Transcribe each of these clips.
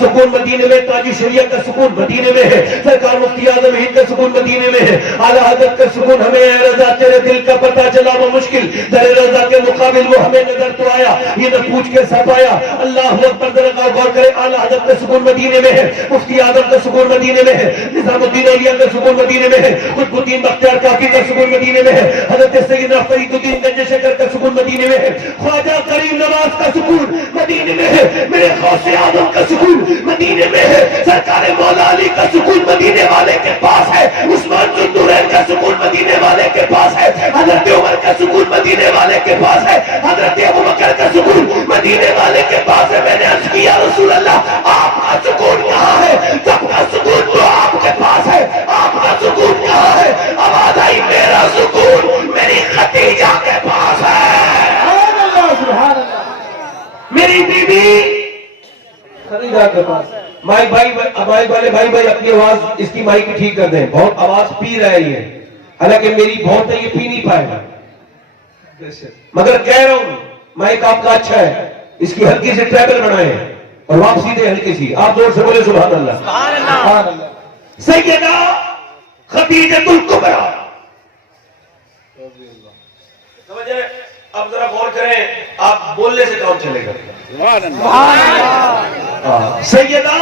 سکون مدینے میں، تاج شریعت کا سکون مدینے میں ہے، سرکار مفتی اعظم ہند کا سکون مدینے میں ہے، اعلیٰ حضرت کا سکون ہمیں اے رضا تیرے دل کا پتہ چلا وہ مشکل در رضا کے مقابل وہ ہمیں نظر تو آیا، یہ نہ پوچھ کے سب آیا۔ اللہ اکبر، ذرا غور کرے، اعلیٰ حضرت کا سکون مدینے میں ہے، مفتی اعظم کا سکون مدینے میں ہے، نظام الدین اولیاء کا سکون مدینے میں ہے، قطب الدین بختیار کاکی کا سکون مدینے میں ہے، حضرت سیدنا فرید الدین گنج شکر کا سکون مدینے میں ہے، خواجہ کریم نواز کا سکون مدینے میں ہے، میرے غوث اعظم کا سکون مدینے میں ہے، سرکار مولا علی کا سکون مدینے والے کے پاس ہے، عثمان ذوالنورین کا سکون مدینے والے کے پاس ہے، حضرت عمر کا سکون مدینے والے کے پاس ہے، حضرت ابوبکر کا سکون مدینے والے کے پاس ہے۔ میں نے عرض کیا رسول اللہ آپ کا سکون کہاں ہے؟ سب کا سکون تو آپ کے پاس ہے، آپ کا سکون کہاں ہے؟ آواز آئی میرا سکون میری خدیجہ کے پاس ہے، سبحان اللہ، میری بیوی خدیجہ کے پاس۔ مائی بھائی اپنی آواز اس کی مائی کی ٹھیک کر دیں، بہت آواز پی رہا ہے یہ، حالانکہ میری بہت ہے، یہ پی نہیں پائے گا، مگر کہہ رہا ہوں مائک آپ کا اچھا ہے، اس کی ہلکی سے ٹریبل بنائیں اور واپسی دیں ہلکی سی، آپ زور سے بولے سبحان اللہ۔ سبحان اللہ، سیدہ خدیجۃ الکبریٰ، سمجھ رہے؟ اب ذرا غور کریں، آپ بولنے سے کام چلے گا۔ سبحان اللہ، سیدہ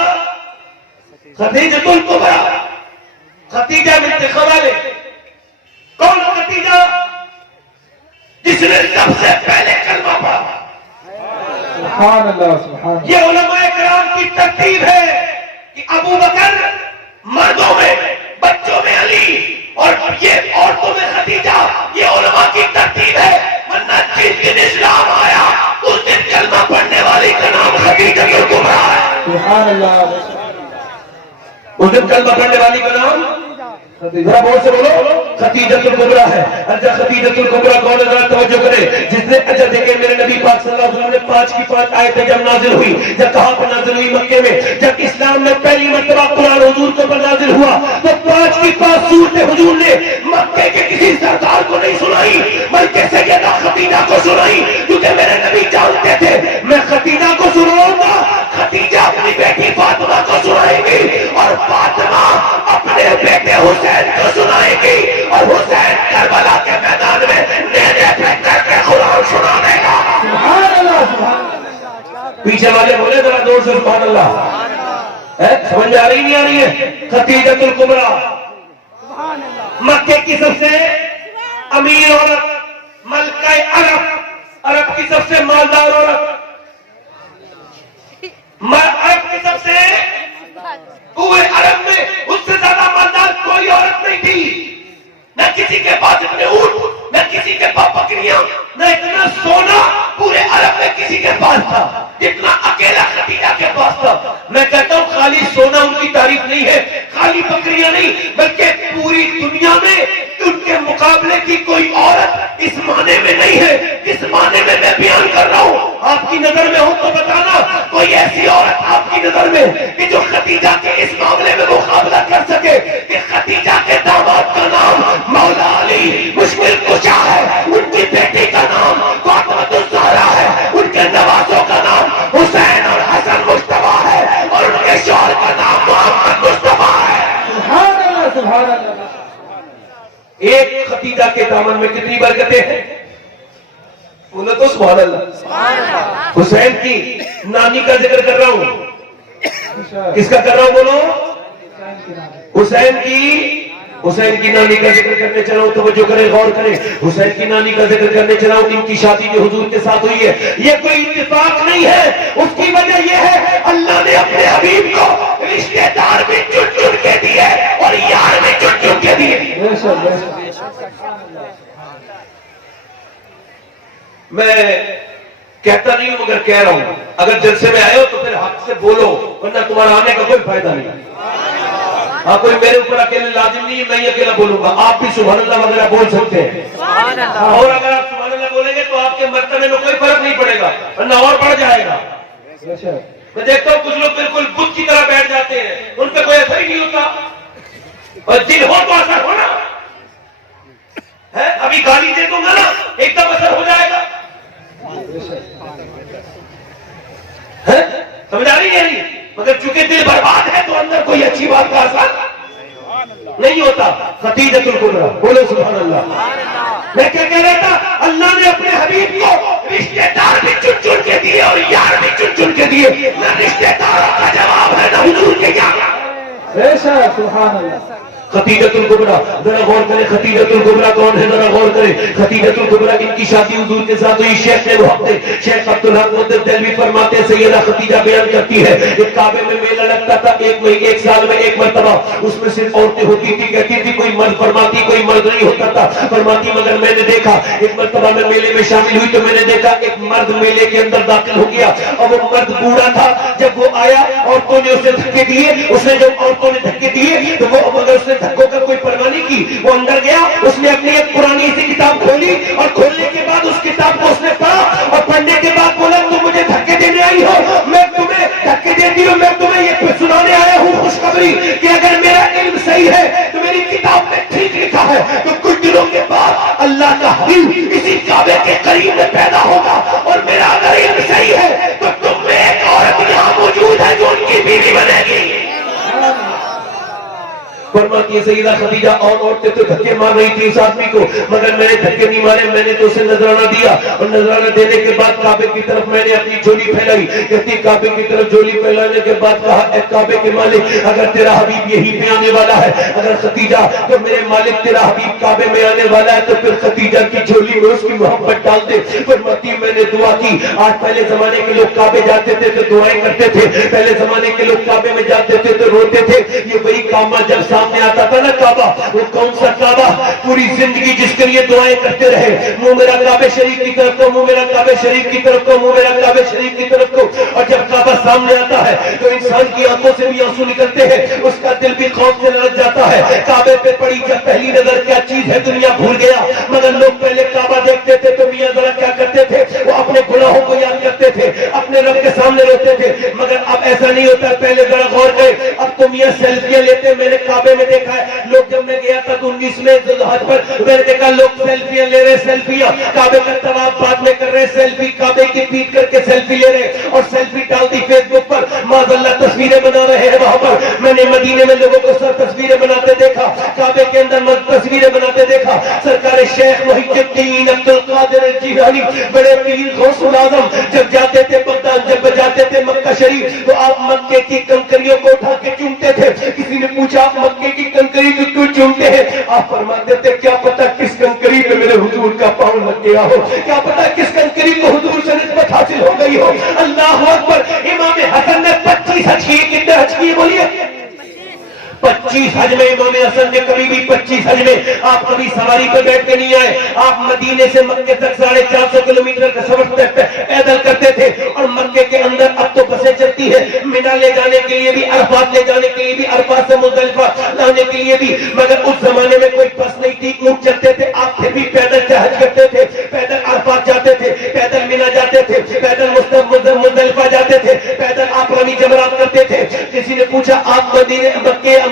خدیجۃ الکبریٰ، خدیجہ بنت خویلد، کون خدیجہ؟ جس نے سب سے پہلے کلمہ پڑھا۔ سبحان اللہ، سبحان اللہ، یہ علماء کرام کی ترتیب ہے کہ ابو بکر مردوں میں، بچوں میں علی، اور یہ عورتوں میں خدیجہ، یہ علماء کی ترتیب ہے، ورنہ جس دن اسلام آیا اس دن کلمہ پڑھنے والی کا نام خدیجۃ الکبریٰ ہے، سبحان اللہ، اس دن کلمہ پڑھنے والی کا نام ذرا بہت سے بولو خدیجۃ الکبریٰ ہے۔ اچھا خدیجۃ الکبریٰ کون ہے؟ ذرا توجہ کرے، جس نے اچھا دیکھیں میرے نبی پاک صلی اللہ علیہ وسلم نے 5 کی 5 آیتیں جب نازل ہوئی، جب کہاں پر نازل ہوئی؟ مکے میں، جب اسلام میں پہلی مرتبہ قرآن حضور کے اوپر نازل ہوا تو 5 کی 5 صورتیں حضور نے مکے کے کسی سردار کو نہیں سنائی بلکہ سیدہ خدیجہ کو سنائی، کیونکہ میرے نبی جانتے تھے میں خدیجہ کو سناؤں گا، خدیجہ اپنی بیٹی فاطمہ کو سنائے گی اور فاطمہ اپنے بیٹے حسین کو سنائے گی، اور حسین کربلا کے میدان میں نیزے پھینک کر کے قرآن سنانے گا۔ سبحان اللہ، سبحان اللہ، پیچھے والے بولے ذرا زور سے سبحان اللہ، سمجھ میں آ رہی نہیں آ رہی ہے؟ خدیجۃ الکبریٰ مکے کی سب سے امیر عورت، ملکہ عرب کی سب سے مالدار عورت، عرب کی سب سے پورے عرب میں اس سے زیادہ مالدار کوئی عورت نہیں تھی، نہ کسی کے پاس اتنے اونٹ، نہ کسی کے پاس بکریاں، نہ اتنا سونا پورے عرب میں کسی کے پاس تھا جتنا اکیلا خدیجہ کے پاس تھا۔ میں کہتا ہوں خالی سونا ان کی تعریف نہیں ہے، خالی بکریاں نہیں، بلکہ پوری دنیا میں ان کے مقابلے کی کوئی عورت اس معنی میں نہیں ہے جس معنی میں میں بیان کر رہا ہوں۔ آپ کی نظر میں ہو تو بتانا کوئی ایسی عورت آپ کی نظر میں کہ جو خدیجہ کے اس معاملے میں مقابلہ کر سکے کہ خدیجہ کے داماد کا نام مولا علی مشکل کشا ہے، ان کی بیٹی کا نام فاطمہ الزہرا ہے، ان کے نوازوں کا نام حسین اور حسن مصطفیٰ ہے، اور ان کے شوہر کا نام محمد مصطفیٰ ہے۔ سبحان اللہ، سبحان اللہ، ایک خدیجہ کے دامن میں کتنی برکتیں ہیں؟ بولو تو سبحان اللہ۔ حسین کی نانی کا ذکر کر رہا ہوں، کس کا کر رہا ہوں بولو؟ حسین کی نانی کا ذکر کرنے چلا ہوں، توجہ کریں غور کریں، حسین کی نانی کا ذکر کرنے چلا ہوں۔ ان کی شادی جو حضور کے ساتھ ہوئی ہے یہ کوئی اتفاق نہیں ہے، اس کی وجہ یہ ہے اللہ نے اپنے حبیب کو رشتے دار بھی چن چن کے دیے اور یار بھی چن چن کے دیے۔ میں کہتا نہیں ہوں مگر کہہ رہا ہوں، اگر جلسے میں آئے ہو تو پھر حق سے بولو، ورنہ تمہارا آنے کا کوئی فائدہ نہیں۔ ہاں کوئی میرے اوپر اکیلے لازم نہیں ہے میں ہی اکیلا بولوں گا، آپ بھی سبحان اللہ وغیرہ بول سکتے ہیں، اور اگر آپ سبحان اللہ بولیں گے تو آپ کے مرتبے میں کوئی فرق نہیں پڑے گا ورنہ اور بڑھ جائے گا۔ میں دیکھتا ہوں کچھ لوگ بالکل بت کی طرح بیٹھ جاتے ہیں، ان پہ کوئی اثر ہی نہیں ہوتا، اور دل ہو تو اثر ہونا ہے، ابھی گالی دے دوں گا نا ایک دم اثر ہو جائے گا۔ سمجھ آ رہی ہے؟ مگر چونکہ دل برباد ہے تو اندر کوئی اچھی بات کا اثر نہیں ہوتا. خدیجۃ الکبریٰ، بولو سبحان اللہ. میں کیا کہہ رہا تھا؟ اللہ نے اپنے حبیب کو رشتے دار بھی چن چن کے دیے اور یار بھی چن چن کے دیے. نہ رشتے داروں کا جواب ہے نہ حضور کے یار. بے شک سبحان اللہ. خدیجۃ الکبریٰ، ذرا غور کریں خدیجۃ الکبریٰ کون ہے، ذرا غور کریں. خدیجۃ الکبریٰ ان کی شادی حضور کے ساتھ ہوئی. شیخ نے محقق شیخ عبدالحق مدد دہلوی فرماتے ہیں سیدہ خدیجہ بیان کرتی ہے ایک کعبے میں میلہ لگتا تھا ایک سال میں ایک مرتبہ. اس میں صرف عورتیں ہوتی تھی. کہتی تھی کوئی مرد، فرماتی کوئی مرد نہیں ہوتا تھا. فرماتی مگر میں نے دیکھا ایک مرتبہ میں میلے میں شامل ہوئی تو میں نے دیکھا ایک مرد میلے کے اندر داخل ہو گیا اور وہ مرد بوڑھا تھا. جب وہ آیا عورتوں نے اسے دھکے دیے. اس نے جب عورتوں نے دھکے دیے تو وہ مگر اس نے دھکوں کا کوئی پرواہ نہیں کی. وہ اندر گیا، اس نے اپنی ایک پرانی سی کتاب کھولی اور کھولنے کے بعد اس کتاب کو اس نے پڑھا اور پڑھنے کے بعد بولا تم مجھے دھکے دینے آئی ہو، میں تمہیں دھکے دیتی ہوں. میں تمہیں یہ سنانے آیا ہوں خوشخبری کہ اگر میرا علم صحیح ہے تو میری کتاب میں ٹھیک لکھا ہے. تو کچھ دنوں کے بعد اللہ کا حبیب اسی کعبے کے قریب میں پیدا ہوگا اور میرا اگر علم صحیح ہے تو تم میں ایک عورت یہاں موجود ہے جو ان کی بیوی بنے گی. فرماتی ہے سیدہ خدیجہ اور عورتیں تو دھکے مار رہی تھی اس آدمی کو مگر میں نے دھکے نہیں مارے. میں نے تو اسے نذرانہ دیا اور نذرانہ دینے کے بعد کعبے کی طرف میں نے اپنی جھولی پھیلائی. کہتی کعبے کی طرف جھولی پھیلانے کے بعد کہا اے کعبے کے مالک اگر تیرا حبیب یہی پہ آنے والا ہے، اگر خدیجہ تو میرے مالک تیرا حبیب کعبے میں آنے والا ہے تو پھر خدیجہ کی جھولی میں اس کی محبت ڈال دے. فرماتی ہے میں نے دعا کی. آج پہلے زمانے کے لوگ کعبے جاتے تھے تو دعائیں کرتے تھے. پہلے زمانے کے لوگ کعبے میں جاتے تھے تو روتے تھے. یہ وہی کعبہ جب سامنے آتا تھا نا کعبہ، وہ کون سا کعبہ پوری زندگی جس کے لیے دعائیں کرتے رہے، منہ میرا کعبے شریف کی طرف کو، منہ میرا کعبے شریف کی طرف کو، منہ میرا کعبے شریف کی طرف کو. اور جب کعبہ سامنے آتا ہے تو انسان کی آنکھوں سے بھی آنسو نکلتے ہیں، اس کا دل بھی خوف سے لرز جاتا ہے. کعبے پہ پڑی جب پہلی نظر کیا چیز ہے دنیا بھول گیا. مگر لوگ پہلے کعبہ دیکھتے تھے تو میاں ذرا کیا کرتے تھے، وہ اپنے گناہوں کو یاد کرتے تھے، اپنے رب کے سامنے روتے تھے. مگر اب ایسا نہیں ہوتا. پہلے ذرا غور کریں، اب تو میاں سیلفیاں لیتے. میں نے کعبے میں دیکھا ہے لوگ، جب میں گیا تھا تو 19ویں ذوالحج پر میں نے دیکھا لوگ سیلفیاں لے رہے. سیلفیاں کعبے کا طواف بعد میں کر رہے، سیلفی کعبے کی پیٹ کر کے سیلفی لے رہے اور سیلفی ڈال دی فیس بک پر. معاذ اللہ تصویریں بنا رہے ہیں وہاں پر. میں نے مدینے میں لوگوں کو سر تصویریں بناتے دیکھا، کعبے کے اندر تصویریں بناتے دیکھا. سرکار شیخ محی الدین عبد القادر الجیلانی بڑے پیر غوث الاعظم جب جاتے تھے بغداد، جب جاتے تھے مکہ شریف تو آپ مکے کی کنکریوں کو اٹھا کے چومتے تھے. کسی نے پوچھا آپ مکے کی کنکری کو کیوں چومتے ہیں؟ آپ فرماتے تھے کیا پتا کس کنکری پہ میرے حضور کا پاؤں لگ گیا ہو، کیا پتا کس کنکری کو حضور سے نسبت حاصل ہو گئی ہو. اللہ اکبر. امام حسن نے 25 حج کیے. کتنے حج کیے بولیے؟ 25 حج میں امام حسن نے کبھی بھی 25 حج میں آپ کبھی سواری پہ بیٹھ کے نہیں آئے. آپ مدینے سے مکے تک 450 کلومیٹر کا سفر پیدل کرتے تھے اور مکے کے اندر اب تو بسیں چلتی ہے، مینا لے جانے کے لیے بھی، عرفات لے جانے کے لیے بھی، عرفات سے مزدلفہ لانے کے لیے بھی. مگر اس زمانے میں کوئی بس نہیں تھی، اونٹ چلتے تھے. آپ پھر بھی پیدل حج کرتے تھے، پیدل عرفات جاتے تھے، پیدل مینا جاتے تھے، پیدل مزدلفہ جاتے تھے، پیدل آپ رمی جمرات کرتے تھے. کسی نے پوچھا آپ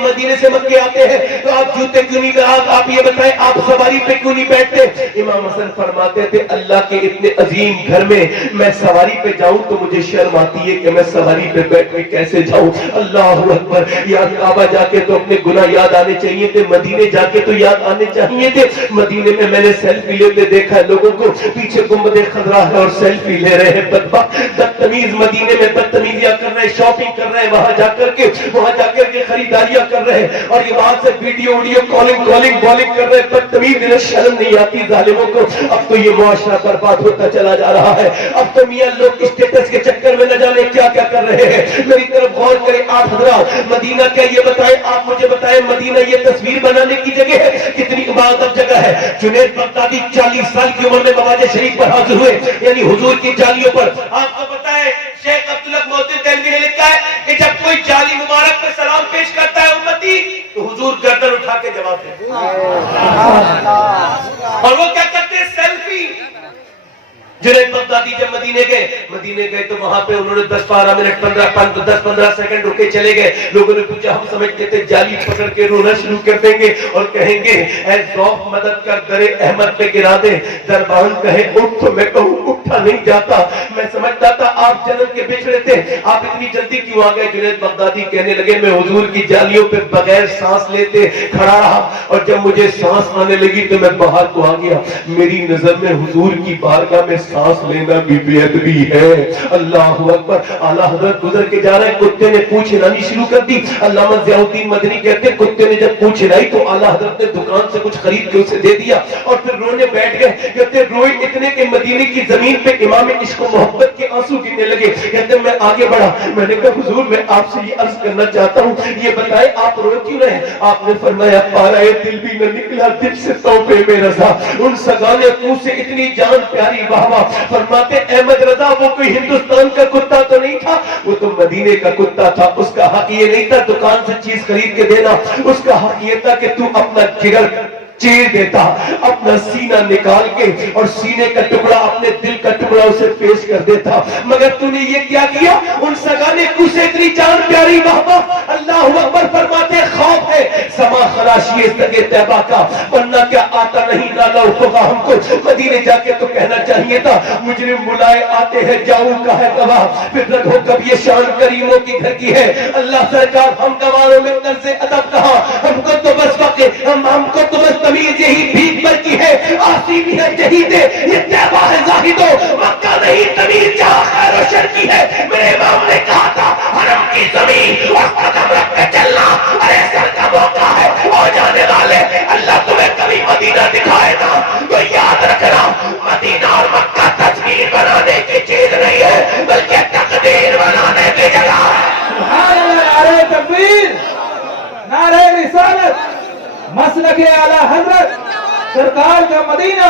مدینے سے مکے آتے ہیں تو آپ جوتے کیوں نہیں، آپ یہ بتائیں آپ سواری پہ کیوں نہیں بیٹھتے؟ امام حسن فرماتے تھے اللہ کے اتنے عظیم گھر میں سواری پہ جاؤں تو مجھے شرم آتی ہے کہ میں سواری پہ بیٹھ کے کیسے جاؤں. اللہ اکبر. یا کعبہ جا کے تو اپنے گناہ یاد آنے چاہیے تھے، مدینے جا کے تو یاد آنے چاہیے تھے. مدینے میں میں نے سیلفی لیتے دیکھا ہے لوگوں کو، پیچھے گنبد خضرا ہے اور سیلفی لے رہے ہیں. بدتمیز مدینے میں بدتمیزیاں کر رہے ہیں، شاپنگ کر رہے ہیں، وہاں جا کر کے خریداریاں کر رہے ہیں اور یہ وہاں سے ویڈیو کالنگ بالنگ کر رہے ہیں. بدتمیز، انہیں شرم نہیں آتی ظالموں کو. اب تو یہ معاشرہ برباد ہوتا چلا جا رہا ہے. اب تو میاں لوگ اسٹیٹس کے چکر میں نہ جانے کیا کیا کر رہے ہیں. میری طرف غور کریں آپ حضرات. مدینہ کیا یہ بتائیں، آپ مجھے بتائیں مدینہ یہ تصویر بنانے کی جگہ ہے؟ کتنی عبادت جگہ ہے. جنید بغدادی 40 سال کی عمر میں مواج شریف پر حاضر ہوئے، یعنی حضور کی جالیوں پر. آپ کو پتا ہے شیخ عبدالحق مدد دہلوی نے لکھا ہے کہ جب کوئی جالی مبارک پہ سلام پیش کرتا ہے امتی تو حضور گردن اٹھا کے جواب دیتے ہیں اور وہ کیا کرتے ہیں؟ سیلفی. جنید بغدادی جب مدینے گئے تو وہاں پہ انہوں نے 10-12 منٹ 10-15 سیکنڈ رکے چلے گئے. لوگوں نے پوچھا، ہم سمجھتے تھے جالی پکڑ کے رونا شروع کر دیں گے اور کہیں گے اے ذوق مدد کر در احمد پہ گرا دے. دربان کہے اٹھ تو میں کہوں اٹھا پوچھا نہیں جاتا. میں سمجھتا تھا آپ جنت کے بچھڑے تھے, آپ اتنی جلدی کیوں آ گئے؟ جنید بغدادی کہنے لگے میں حضور کی جالیوں پہ بغیر سانس لیتے کھڑا رہا, اور جب مجھے سانس آنے لگی تو میں باہر کو آ گیا. میری نظر میں حضور کی بارگاہ میں سانس لینا بھی بے ادبی ہے. اللہ اکبر. اعلیٰ حضرت گزر کے جا رہے ہیں, کتے نے پوچھ ہلانی شروع کر دی. علامہ ضیاء الدین مدنی کہتے ہیں کتے نے جب پوچھ ہلائی تو اعلیٰ حضرت نے دکان سے کچھ خرید کے اسے دے دیا اور پھر رونے بیٹھ گئے. کہتے روئے اتنے کہ مدینے کی زمین پہ امام عشق و محبت کے آنسو گرنے لگے. کہتے میں آگے بڑھا, میں نے کہا حضور میں آپ سے یہ عرض کرنا چاہتا ہوں, یہ بتائیں آپ رو کیوں رہے؟ آپ نے فرمایا پارا دل بھی نہ نکلا دل سے توبے میں رضا. ان سگانے کو سے اتنی جان پیاری واہ واہ. فرماتے احمد رضا وہ کوئی ہندوستان کا کتا تو نہیں تھا, وہ تو مدینے کا کتا تھا. اس کا حق یہ نہیں تھا دکان سے چیز خرید کے دینا, اس کا حق یہ تھا کہ تو اپنا جگر چیر دیتا, اپنا سینہ نکال کے اور سینے کا ٹکڑا اپنے دل کا ٹکڑا اسے پیش کر دیتا. مگر تو نے یہ کیا کیا؟ ان سگانے کو سے اتنی جان پیاری واہ واہ. اللہ اکبر. فرماتے خوف ہے سما خراشی سگے طیبہ کا, ورنہ کیا آتا نہیں نالا ہوگا ہم کو. مدینے جا کے تو کہنا چاہیے تھا مجرم بلائے آتے ہیں جاؤں کا ہے گواہ, پھر رکھو کب یہ شان کریموں کی گھر کی ہے. اللہ سرکار ہم گواروں میں طرز ادب کہا, ہم کو تو بس فقے ہم کو تو بس تمیز یہی بھیک بر کی ہے. آسی بھی ہے جہید یہ طیبہ ہے زاہدو, مکہ نہیں تمیز جہاں خیر و شر کی ہے. میرے امام نے کہا تھا حرم کی زمین اور قدم رکھ کے چلنا ارے سر کا موقع ہے. ہو جانے والے اللہ تمہیں کبھی مدینہ دکھائے گا تو یاد رکھنا مدینہ اور مکہ تصویر بنانے کی چیز نہیں ہے بلکہ تقدیر بنانے کی جگہ ہے. سبحان اللہ. نعرہ تکبیر, نعرہ رسالت, مسلک اعلیٰ حضرت سرکار کا مدینہ,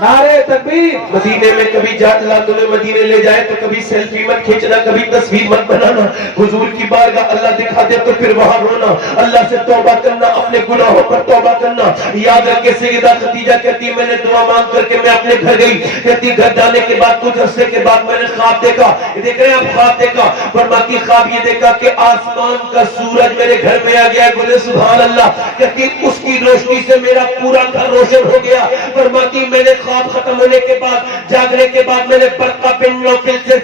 نعرہ تکبیر. مدینے میں کبھی جا اللہ تمہیں مدینے لے جائے تو کبھی سیلفی مت کھینچنا, کبھی تصویر مت بنانا. حضور کی بارگاہ اللہ دکھا دے تو پھر وہاں رونا, اللہ سے توبہ کرنا, اپنے گناہوں پر توبہ کرنا. یاد رکھے سیدہ خدیجہ کہتی میں نے دعا مانگ کر کے میں اپنے گھر گئی. کہتی گھر جانے کے بعد کچھ عرصے کے بعد میں نے خواب دیکھا. دیکھ رہے ہیں اب خواب دیکھا, فرماتی خواب یہ دیکھا کہ آسمان کا سورج میرے گھر میں آ گیا. بولے سبحان اللہ. کہتی اس کی روشنی سے میرا پورا گھر روشن ہو گیا. فرماتی میں نے خواب ختم ہونے کے بعد جاگنے کے بعد میں نے برقع بن نوفل سے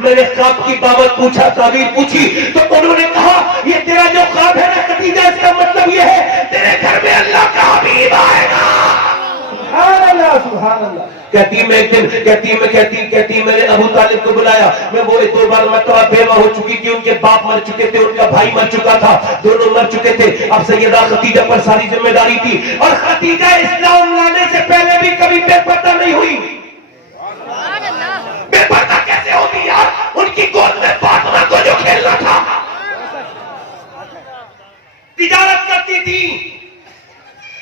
میں نے خواب کی بابت پوچھا, تعبیر پوچھی, تو انہوں نے کہا یہ تیرا جو خواب ہے نا خدیجہ اس کا مطلب یہ ہے تیرے گھر میں اللہ کا حبیب آئے گا. سبحان اللہ, سبحان اللہ. کہتی میں ایک دن کہتی میں نے ابو طالب کو بلایا. میں وہ 2 بار مرتبہ بیوہ ہو چکی تھی, ان کے باپ مر چکے تھے, ان کا بھائی مر چکا تھا, دونوں مر چکے تھے. اب سیدہ خدیجہ پر ساری ذمہ داری تھی, اور خدیجہ اسلام لانے سے پہلے بھی کبھی بے پردہ نہیں ہوئی. بے پردہ کیسے ہوتی یار؟ ان کی گود میں فاطمہ کو جو کھیلنا تھا. تجارت کرتی تھی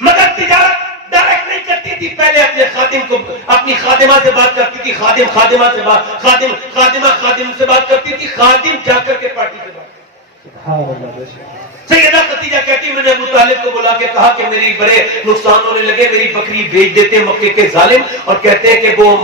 مگر تجارت ڈائریکٹ نہیں کرتی تھی, پہلے اپنے خادم کو اپنی خادمہ سے بات کرتی تھی, خادمہ سے بات, خادم سے بات کرتی تھی, خادم جا کر کے پارٹی سے بات. سبحان اللہ. سیدہ خدیجہ کہتی میں نے ابو طالب کو بلا کے کہا کہ میری بڑے نقصان ہونے لگے, میری بکری بیچ دیتے مکے کے ظالم, اور کہتے ہیں کہ وہ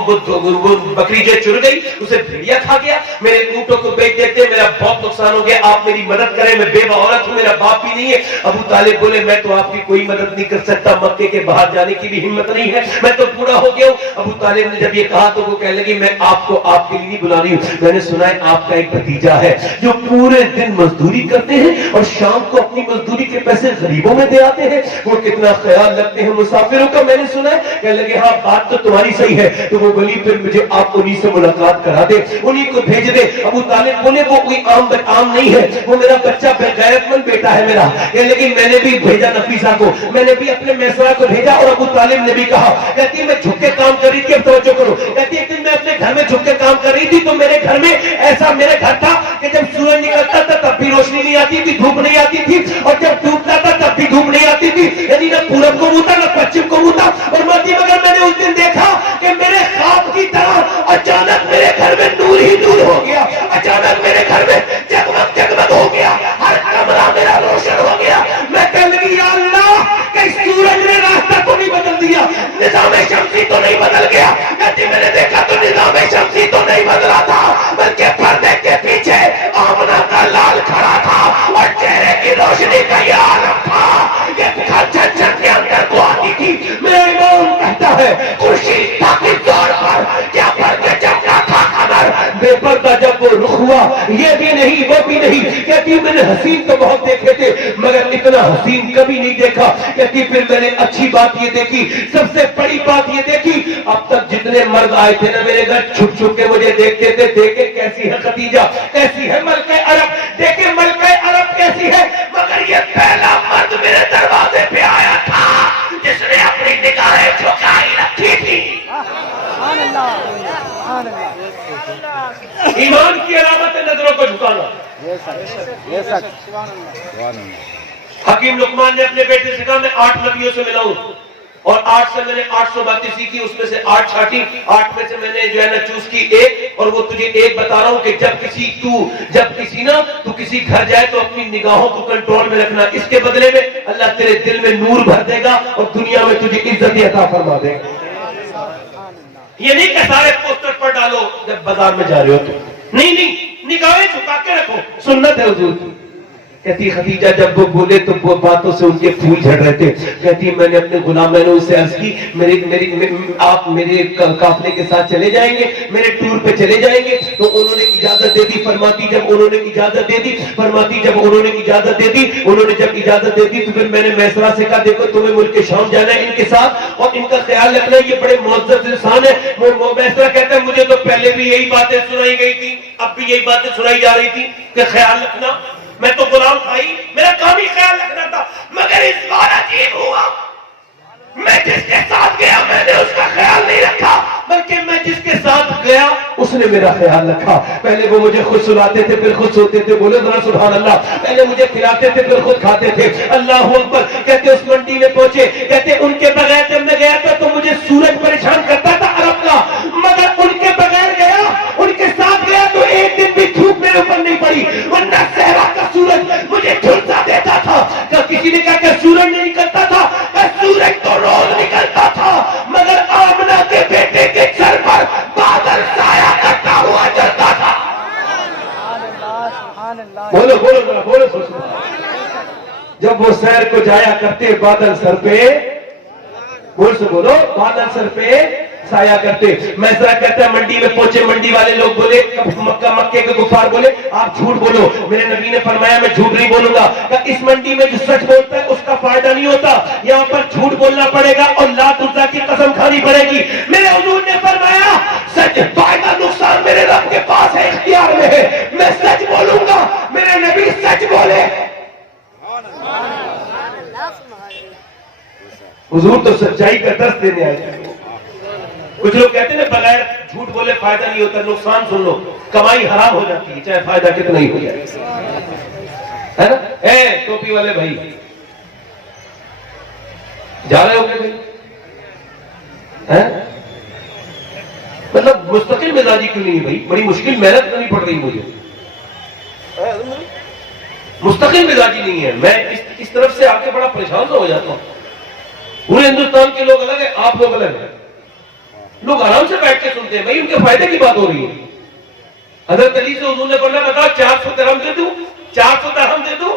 بکری جو چر گئی اسے بھیڑیا کھا گیا, میرے اونٹوں کو بیچ دیتے, میرا بہت نقصان ہو گیا, آپ میری مدد کریں, میں بیوہ عورت ہوں, میرا باپ بھی نہیں ہے. ابو طالب بولے میں تو آپ کی کوئی مدد نہیں کر سکتا, مکے کے باہر جانے کی بھی ہمت نہیں ہے, میں تو بوڑھا ہو گیا ہوں. ابو طالب نے جب یہ کہا تو وہ کہنے لگی میں آپ کو آپ کے لیے نہیں بلا رہی ہوں, میں نے سنا ہے آپ کا ایک بھتیجا ہے جو پورے دن مزدوری کرتے ہیں اور شام کو اپنی مزدوری کے پیسے غریبوں میں دے آتے ہیں, وہ کتنا خیال رکھتے ہیں مسافروں کا, میں نے سنا ہے. کہنے لگے ہاں بات تو تمہاری صحیح ہے, تو وہ بولی پھر مجھے آپ انہی سے ملاقات کرا دے, انہی کو بھیج دے. ابو طالب بولے وہ کوئی عام نہیں ہے, وہ میرا بچہ غیرت مند بیٹا ہے میرا. کہنے لگی میں نے بھی بھیجا نفیسہ کو, میں نے بھی اپنے میسرہ کو بھیجا, اور ابو طالب نے بھی کہا. کہتی میں جھک کے کام کر رہی تھی, اب توجہ کرو. کہتی ایک دن میں اپنے گھر میں جھک کے کام کر رہی تھی تو میرے گھر میں ایسا میرے گھر تھا کہ جب سورج نکلتا تھا تب بھی روشنی نہیں آتی تھی, دھوپ نہیں آتی تھی, اور جب ڈوبتا تھا تب بھی دھوپ نہیں آتی تھی, یعنی نہ پورب کو منہ تھا نہ پچھم کو منہ تھا. اور مگر میں نے اس دن دیکھا کہ میرے خواب کی طرح اچانک میرے گھر میں نور ہی نور ہو گیا, اچانک میرے گھر میں جگمگ ہو گیا, ہر کمرہ میرا روشن ہو گیا. میں کہنے لگی یا اللہ کہ سورج نے راستہ تو نہیں بدل دیا, نظام شمسی تو نہیں بدل گیا. کہتی میں نے دیکھا تو نظام شمسی تو نہیں بدلا تھا, بلکہ پردے کے پیچھے آمنہ کا لال کھڑا تھا اور چہرے کی روشنی کا یہ عالم تھا کہ یہ بھی نہیں وہ بھی نہیں. کہتی میں نے حسین تو بہت دیکھے تھے مگر اتنا حسین کبھی نہیں دیکھا. کہتی پھر میں نے اچھی بات یہ دیکھی, سب سے بڑی بات یہ دیکھی, اب تک جتنے مرد آئے تھے نا میرے گھر چھپ چھپ کے مجھے دیکھتے تھے, دیکھے کیسی ہے خدیجہ, کیسی ہے ملکہ عرب, دیکھے ملکہ عرب کیسی ہے, مگر یہ پہلا مرد میرے دروازے پہ آیا تھا جس نے اپنی نگاہیں جھکائی رکھی تھی. ایمان کی علامت ہے نظروں کو جھکانا. حکیم لقمان نے اپنے بیٹے سے کہا میں 8 نبیوں سے ملا ہوں اور 8 سے میں نے 800 باتیں سیکھی, اس میں سے 8 چھاٹی, 8 میں سے میں نے جو ہے نا چوز کی ایک, اور وہ تجھے ایک بتا رہا ہوں کہ جب کسی گھر جائے تو اپنی نگاہوں کو کنٹرول میں رکھنا, اس کے بدلے میں اللہ تیرے دل میں نور بھر دے گا اور دنیا میں تجھے عزت عطا فرما دے گا. یہ نہیں کہ سارے پوسٹر پر ڈالو جب بازار میں جا رہے ہو تو, نہیں, نگاہیں جھکا کے رکھو, سنت ہے حضور کی. کہتی خدیجہ جب وہ بولے تو وہ باتوں سے ان کے پھول جھڑ رہے تھے. کہتی میں نے اپنے غلام میں نے ان سے عرض کی آپ میرے قافلے کے ساتھ چلے جائیں گے, میرے ٹور پہ چلے جائیں گے. تو انہوں نے اجازت دے دی. فرماتی جب انہوں نے اجازت دے دی تو پھر میں نے میسرہ سے کہا دیکھو تمہیں ملک شام جانا ہے ان کے ساتھ اور ان کا خیال رکھنا, یہ بڑے معزز انسان ہے. میسرہ کہتا ہے مجھے تو پہلے بھی یہی باتیں سنائی گئی تھی, اب بھی یہی باتیں سنائی جا رہی تھی کہ خیال رکھنا. میں تو غلام تھا ہی, میرا کام ہی خیال رکھنا تھا, مگر اس بار عجیب ہوا, میں جس کے ساتھ گیا میں نے اس کا خیال نہیں رکھا, بلکہ میں جس کے ساتھ گیا اس نے میرا خیال رکھا. پہلے وہ مجھے خود سلاتے تھے پھر خود سوتے تھے, بولے ذرا سبحان اللہ. پہلے مجھے کھلاتے تھے پھر خود کھاتے تھے, اللہ اکبر. کہتے اس منڈی میں پہنچے, کہتے ان کے بغیر جب میں گیا تھا تو مجھے سورج پریشان کرتا تھا عرب کا, مگر ان کے بغیر گیا, ان کے ساتھ گیا تو ایک دن بھی دھوپ میرے اوپر نہیں پڑی, ورنہ صحرا کا سورج مجھے جھلسا دیتا تھا. کسی نے کہا کہ سورج نہیں نکلتا تھا, سورج تو روز نکلتا تھا مگر آمنہ کے بیٹے کے سر پر بادل سایہ کرتا ہوا چلتا تھا. بولو جب وہ سیر کو جایا کرتے بادل سر پہ, بولو بادل سر پہ سایہ کرتے. میسرہ کہتا ہے منڈی میں پہنچے, منڈی والے لوگ بولے, مکے کے کفار بولے آپ جھوٹ بولو. میرے نبی نے فرمایا میں جھوٹ نہیں بولوں گا, کہ اس منڈی میں جو سچ بولتا ہے اس کا فائدہ نہیں ہوتا, یہاں پر جھوٹ بولنا پڑے گا اور لات عزا کی قسم کھانی پڑے گی. میرے حضور نے فرمایا سچ فائدہ نقصان میرے رب کے پاس ہے, اختیار میں ہے, میں سچ بولوں گا. میرے نبی سچ بولے. حضور تو سچائی کا درس دینے آئے. کچھ لوگ کہتے ہیں بغیر جھوٹ بولے فائدہ نہیں ہوتا, نقصان سن لو, کمائی حرام ہو جاتی ہے چاہے فائدہ کتنا ہی ہو جائے, ہے نا. ٹوپی والے بھائی جا رہے ہو گے بھائی, مطلب مستقل مزاجی کیوں نہیں ہے بھائی, بڑی مشکل محنت کرنی پڑ رہی مجھے. مستقل مزاجی نہیں ہے, میں اس طرف سے آگے بڑا پریشان ہو جاتا ہوں. پورے ہندوستان کے لوگ الگ ہیں, آپ لوگ الگ ہیں. لوگ آرام سے بیٹھ کے سنتے ہیں بھائی, ان کے فائدے کی بات ہو رہی ہے. حضرت علی سے حضور نے فرمایا بتاؤ 400 درہم دے دوں, 400 درہم دے دوں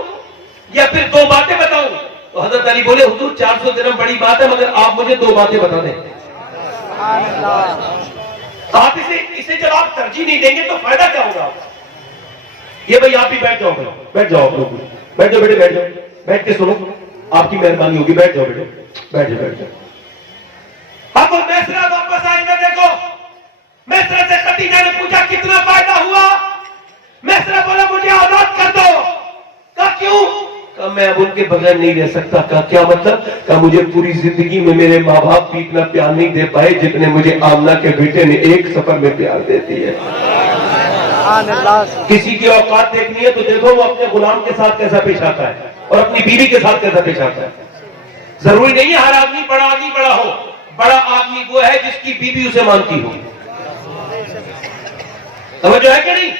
یا پھر 2 باتیں بتاؤں. تو حضرت علی بولے حضور 400 درہم بڑی بات ہے مگر آپ مجھے 2 باتیں بتا دیں. آپ اسے جب آپ ترجیح نہیں دیں گے تو فائدہ کیا ہوگا. یہ بھائی آپ ہی بیٹھ جاؤ, بیٹھ جاؤ, آپ لوگ بیٹھ جاؤ بیٹے, بیٹھ جاؤ, بیٹھ کے سنو, آپ کی مہربانی ہوگی, بیٹھ جاؤ بیٹے, بیٹھ جاؤ. اب میسرہ واپس آئیں گے, دیکھو میسرہ سے خدیجہ نے پوچھا کتنا فائدہ ہوا. میسرہ بولا مجھے آزاد کر دو. کہا کیوں؟ کہا میں اب ان کے بغیر نہیں رہ سکتا. کہا کیا مطلب؟ کہا مجھے پوری زندگی میں میرے ماں باپ بھی اتنا پیار نہیں دے پائے جتنے مجھے آمنہ کے بیٹے نے ایک سفر میں پیار دیتی ہے. کسی کی اوقات دیکھنی ہے تو دیکھو وہ اپنے غلام کے ساتھ کیسا پیش آتا ہے اور اپنی بیوی کے ساتھ کیسا پیش آتا ہے. ضروری نہیں ہے ہر آدمی بڑا ہو, بڑا آدمی وہ ہے جس کی بیوی اسے مانتی ہو. توجہ ہے کہ نہیں؟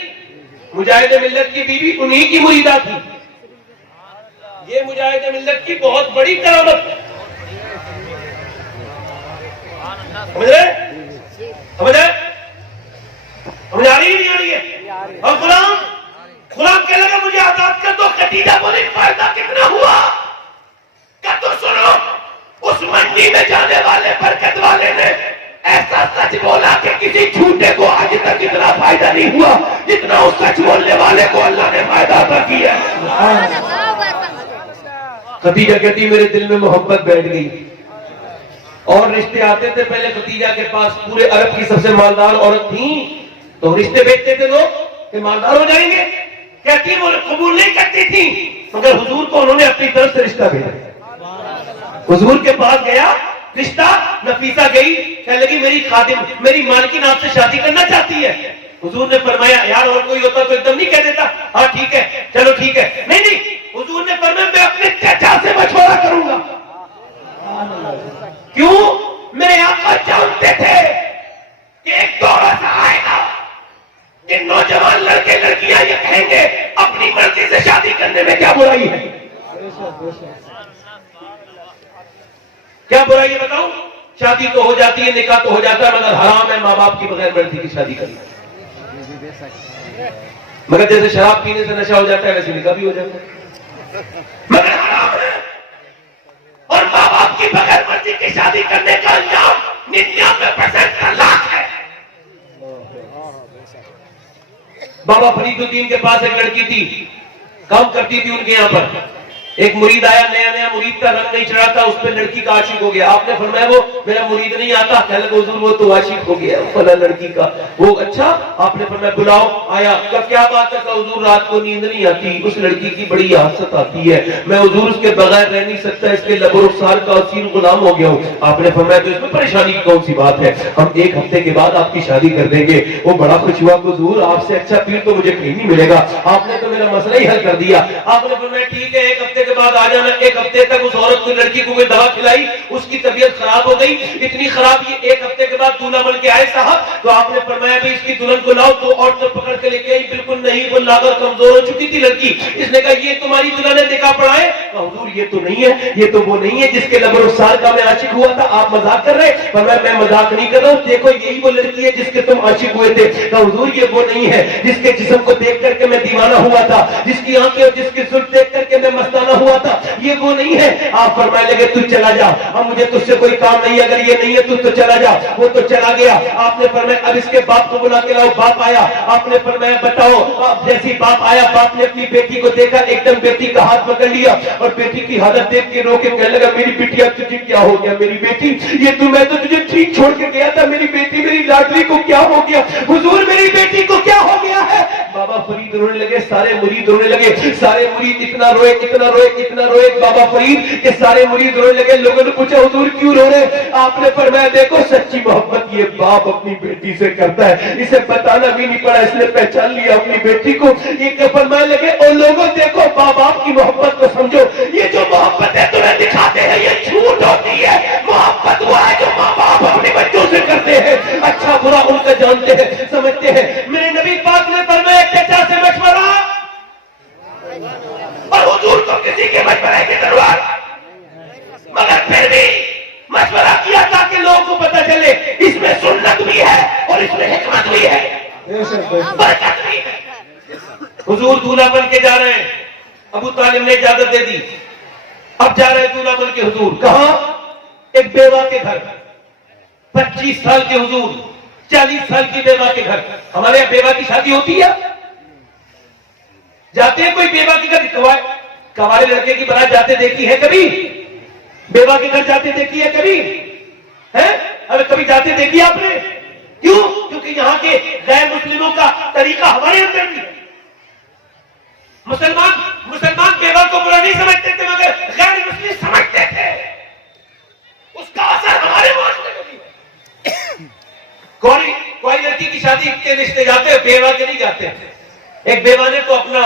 مجاہد ملت کی بیوی انہی کی مریدہ تھی. یہ مجاہد ملت کی بہت بڑی کرامت ہے. سمجھ رہے؟ سمجھ آ رہی نہیں آ رہی ہے؟ اور غلام کہنے لگا مجھے آزاد کر دو. خدیجہ بولی فائدہ کتنا ہوا؟ کہ تو سنو, اس منڈی میں جانے والے برکت والے نے ایسا سچ بولا کہ کسی جھوٹے کو آج تک اتنا فائدہ نہیں ہوا جتنا اس سچ بولنے والے خدیجہ کہتی میرے دل میں محبت بیٹھ گئی. اور رشتے آتے تھے پہلے خدیجہ کے پاس, پورے عرب کی سب سے مالدار عورت تھی, تو رشتے بیچتے تھے لوگ کہ مالدار ہو جائیں گے. کہتی وہ قبول نہیں کرتی تھی, مگر حضور کو انہوں نے اپنی طرف سے رشتہ بھیجا. حضور کے پاس گیا رشتہ, نفیسہ گئی, کہنے لگی میری خادم, میری مالکن آپ سے شادی کرنا چاہتی ہے. حضور نے فرمایا یار اور کوئی ہوتا تو ایک دم نہیں کہہ دیتا ہاں ٹھیک ہے چلو ٹھیک ہے. نہیں نہیں, حضور نے فرمایا میں اپنے چچا سے مشورہ کروں گا. کیوں؟ میرے آقا جانتے تھے کہ ایک دور ایسا آئے گا کہ نوجوان لڑکے لڑکیاں یہ کہیں گے اپنی مرضی سے شادی کرنے میں کیا برائی ہے. کیا برائی ہے بتاؤ؟ شادی تو ہو جاتی ہے, نکاح تو ہو جاتا ہے, مگر حرام ہے ماں باپ کی بغیر مرضی کی شادی کرنا. مگر جیسے شراب پینے سے نشہ ہو جاتا ہے ویسے نکاح بھی ہو جاتا ہے, مگر حرام ہے. اور ماں باپ کی بغیر مرضی کی شادی کرنے کا انجام 99% کا لاکھ ہے. بابا فرید الدین کے پاس ایک لڑکی تھی, کام کرتی تھی ان کے یہاں پر. ایک مرید آیا, نیا نیا مرید کا رنگ نہیں چڑھا تھا, اس پہ لڑکی کا عاشق ہو گیا. آپ نے فرمایا وہ میرا مرید نہیں آتا. کہنے لگا حضور وہ تو عاشق ہو گیا فلاں لڑکی کا. وہ اچھا, آپ نے فرمایا بلاؤ. آیا, کیا بات ہے؟ کہ حضور رات کو نیند نہیں آتی, اس لڑکی کی بڑی حسرت آتی ہے, میں حضور اس کے بغیر رہ نہیں سکتا, اس کے لب و رخسار کا اسیر غلام ہو گیا ہوں. آپ نے فرمایا تو اس میں پریشانی کی کون سی بات ہے, ہم 1 ہفتے کے بعد آپ کی شادی کر دیں گے. وہ بڑا خوش ہوا کہ حضور آپ سے اچھا پیر تو مجھے کہیں نہیں ملے گا, آپ نے تو میرا مسئلہ ہی حل کر دیا. آپ نے فرمایا ٹھیک ہے 1 ہفتے کے بعد آ جانا. 1 ہفتے تک اس عورت کو, لڑکی کو کوئی دوا کھلائی, اس کی طبیعت خراب ہو گئی, اتنی خراب یہ 1 ہفتے کے بعد دولہا بن کے آئے صاحب. تو آپ نے فرمایا بھی اس کی دلہن کو لاؤ. تو عورت پکڑ کے لے کے آئی, بالکل نہیں, وہ لاغر کمزور ہو چکی تھی لڑکی. اس نے کہا یہ تمہاری دلہن نے نکاح پڑھائے؟ حضور یہ تو نہیں ہے, یہ تو وہ نہیں ہے جس کے لب و رخسار کا میں عاشق ہوا تھا. آپ مذاق کر رہے؟ فرمایا میں مذاق نہیں کر رہا ہوں, دیکھو یہی وہ لڑکی ہے جس کے تم عاشق ہوئے تھے. کہا حضور یہ وہ نہیں ہے جس کے جسم کو دیکھ کر کے میں دیوانہ ہوا تھا, جس کی آنکھیں اور جس کی زلف دیکھ کر کے میں مستانہ ہوا تھا, یہ وہ نہیں ہے. آپ فرمائے لگے تو چلا جا, اب مجھے تجھ سے کوئی کام نہیں, اگر یہ نہیں ہے تو چلا جا. وہ تو چلا گیا. آپ نے فرمایا اب اس کے باپ کو بلا کے لاؤ. باپ آیا. آپ نے فرمایا بتاؤ. جیسی باپ آیا, باپ نے اپنی بیٹی کو دیکھا, ایک دم بیٹی کا ہاتھ پکڑ لیا اور بیٹی کی حالت دیکھ کے رو کے کہنے لگا میری بیٹیا تجھے کیا ہو گیا؟ میری بیٹی یہ میں تو تجھے ٹھیک چھوڑ کے گیا تھا, میری بیٹی میری لاڈلی کو کیا ہو گیا؟ حضور میری بیٹی کو کیا ہو گیا ہے؟ بابا فرید رونے لگے, سارے مرید رونے لگے, سارے مرید اتنا روئے اتنا روئے اتنا روئے بابا فرید کہ سارے مرید رونے لگے. لوگوں نے پوچھا حضور کیوں رو رہے؟ آپ نے فرمایا دیکھو سچی محبت یہ باپ اپنی بیٹی سے کرتا ہے, اسے بتانا بھی نہیں پڑا, اس نے پہچان لیا اپنی بیٹی کو. یہ فرمانے لگے اور لوگوں دیکھو ماں باپ کی محبت کو سمجھو, یہ جو محبت ہے تمہیں دکھاتے ہیں یہ جھوٹ ہوتی ہے. محبت وہ ہے جو ماں باپ اپنے بچوں سے کرتے ہیں, اچھا برا ان کا جانتے ہیں سمجھتے ہیں. میرے نبی پاک نے فرمایا چچا سے مشورہ, اور حضور کو کسی کے مشورے کی ضرورت, مگر پھر بھی مشورہ کیا تاکہ لوگوں کو پتہ چلے اس میں سنت بھی ہے اور اس میں حکمت بھی ہے, برکت بھی ہے. حضور دولہا بن کے جا رہے ہیں, ابو طالب نے اجازت دے دی, اب جا رہے دولہا بن کے حضور. کہاں؟ ایک بیوہ کے گھر. 25 سال کے حضور 40 سال کی بیوہ کے گھر. ہمارے یہاں بیوہ کی شادی ہوتی ہے, جاتے ہیں کوئی بیوہ کے گھر؟ کنوارے لڑکے کی برات جاتے دیکھی ہے کبھی؟ بیوہ کے گھر جاتے دیکھی ہے کبھی؟ ارے کبھی جاتے دیکھی آپ نے؟ کیوں؟ کیونکہ یہاں کے غیر مسلموں کا طریقہ ہمارے اندر بھی ہے. مسلمان بیوہ کو برا نہیں سمجھتے تھے, مگر غیر مسلم سمجھتے تھے. اس کا اثر ہمارے معاشرے میں بھی ہے. کوئی لڑکی کی شادی کے رشتے جاتے ہیں, بیوہ کے نہیں جاتے. ایک بیوہ نے تو اپنا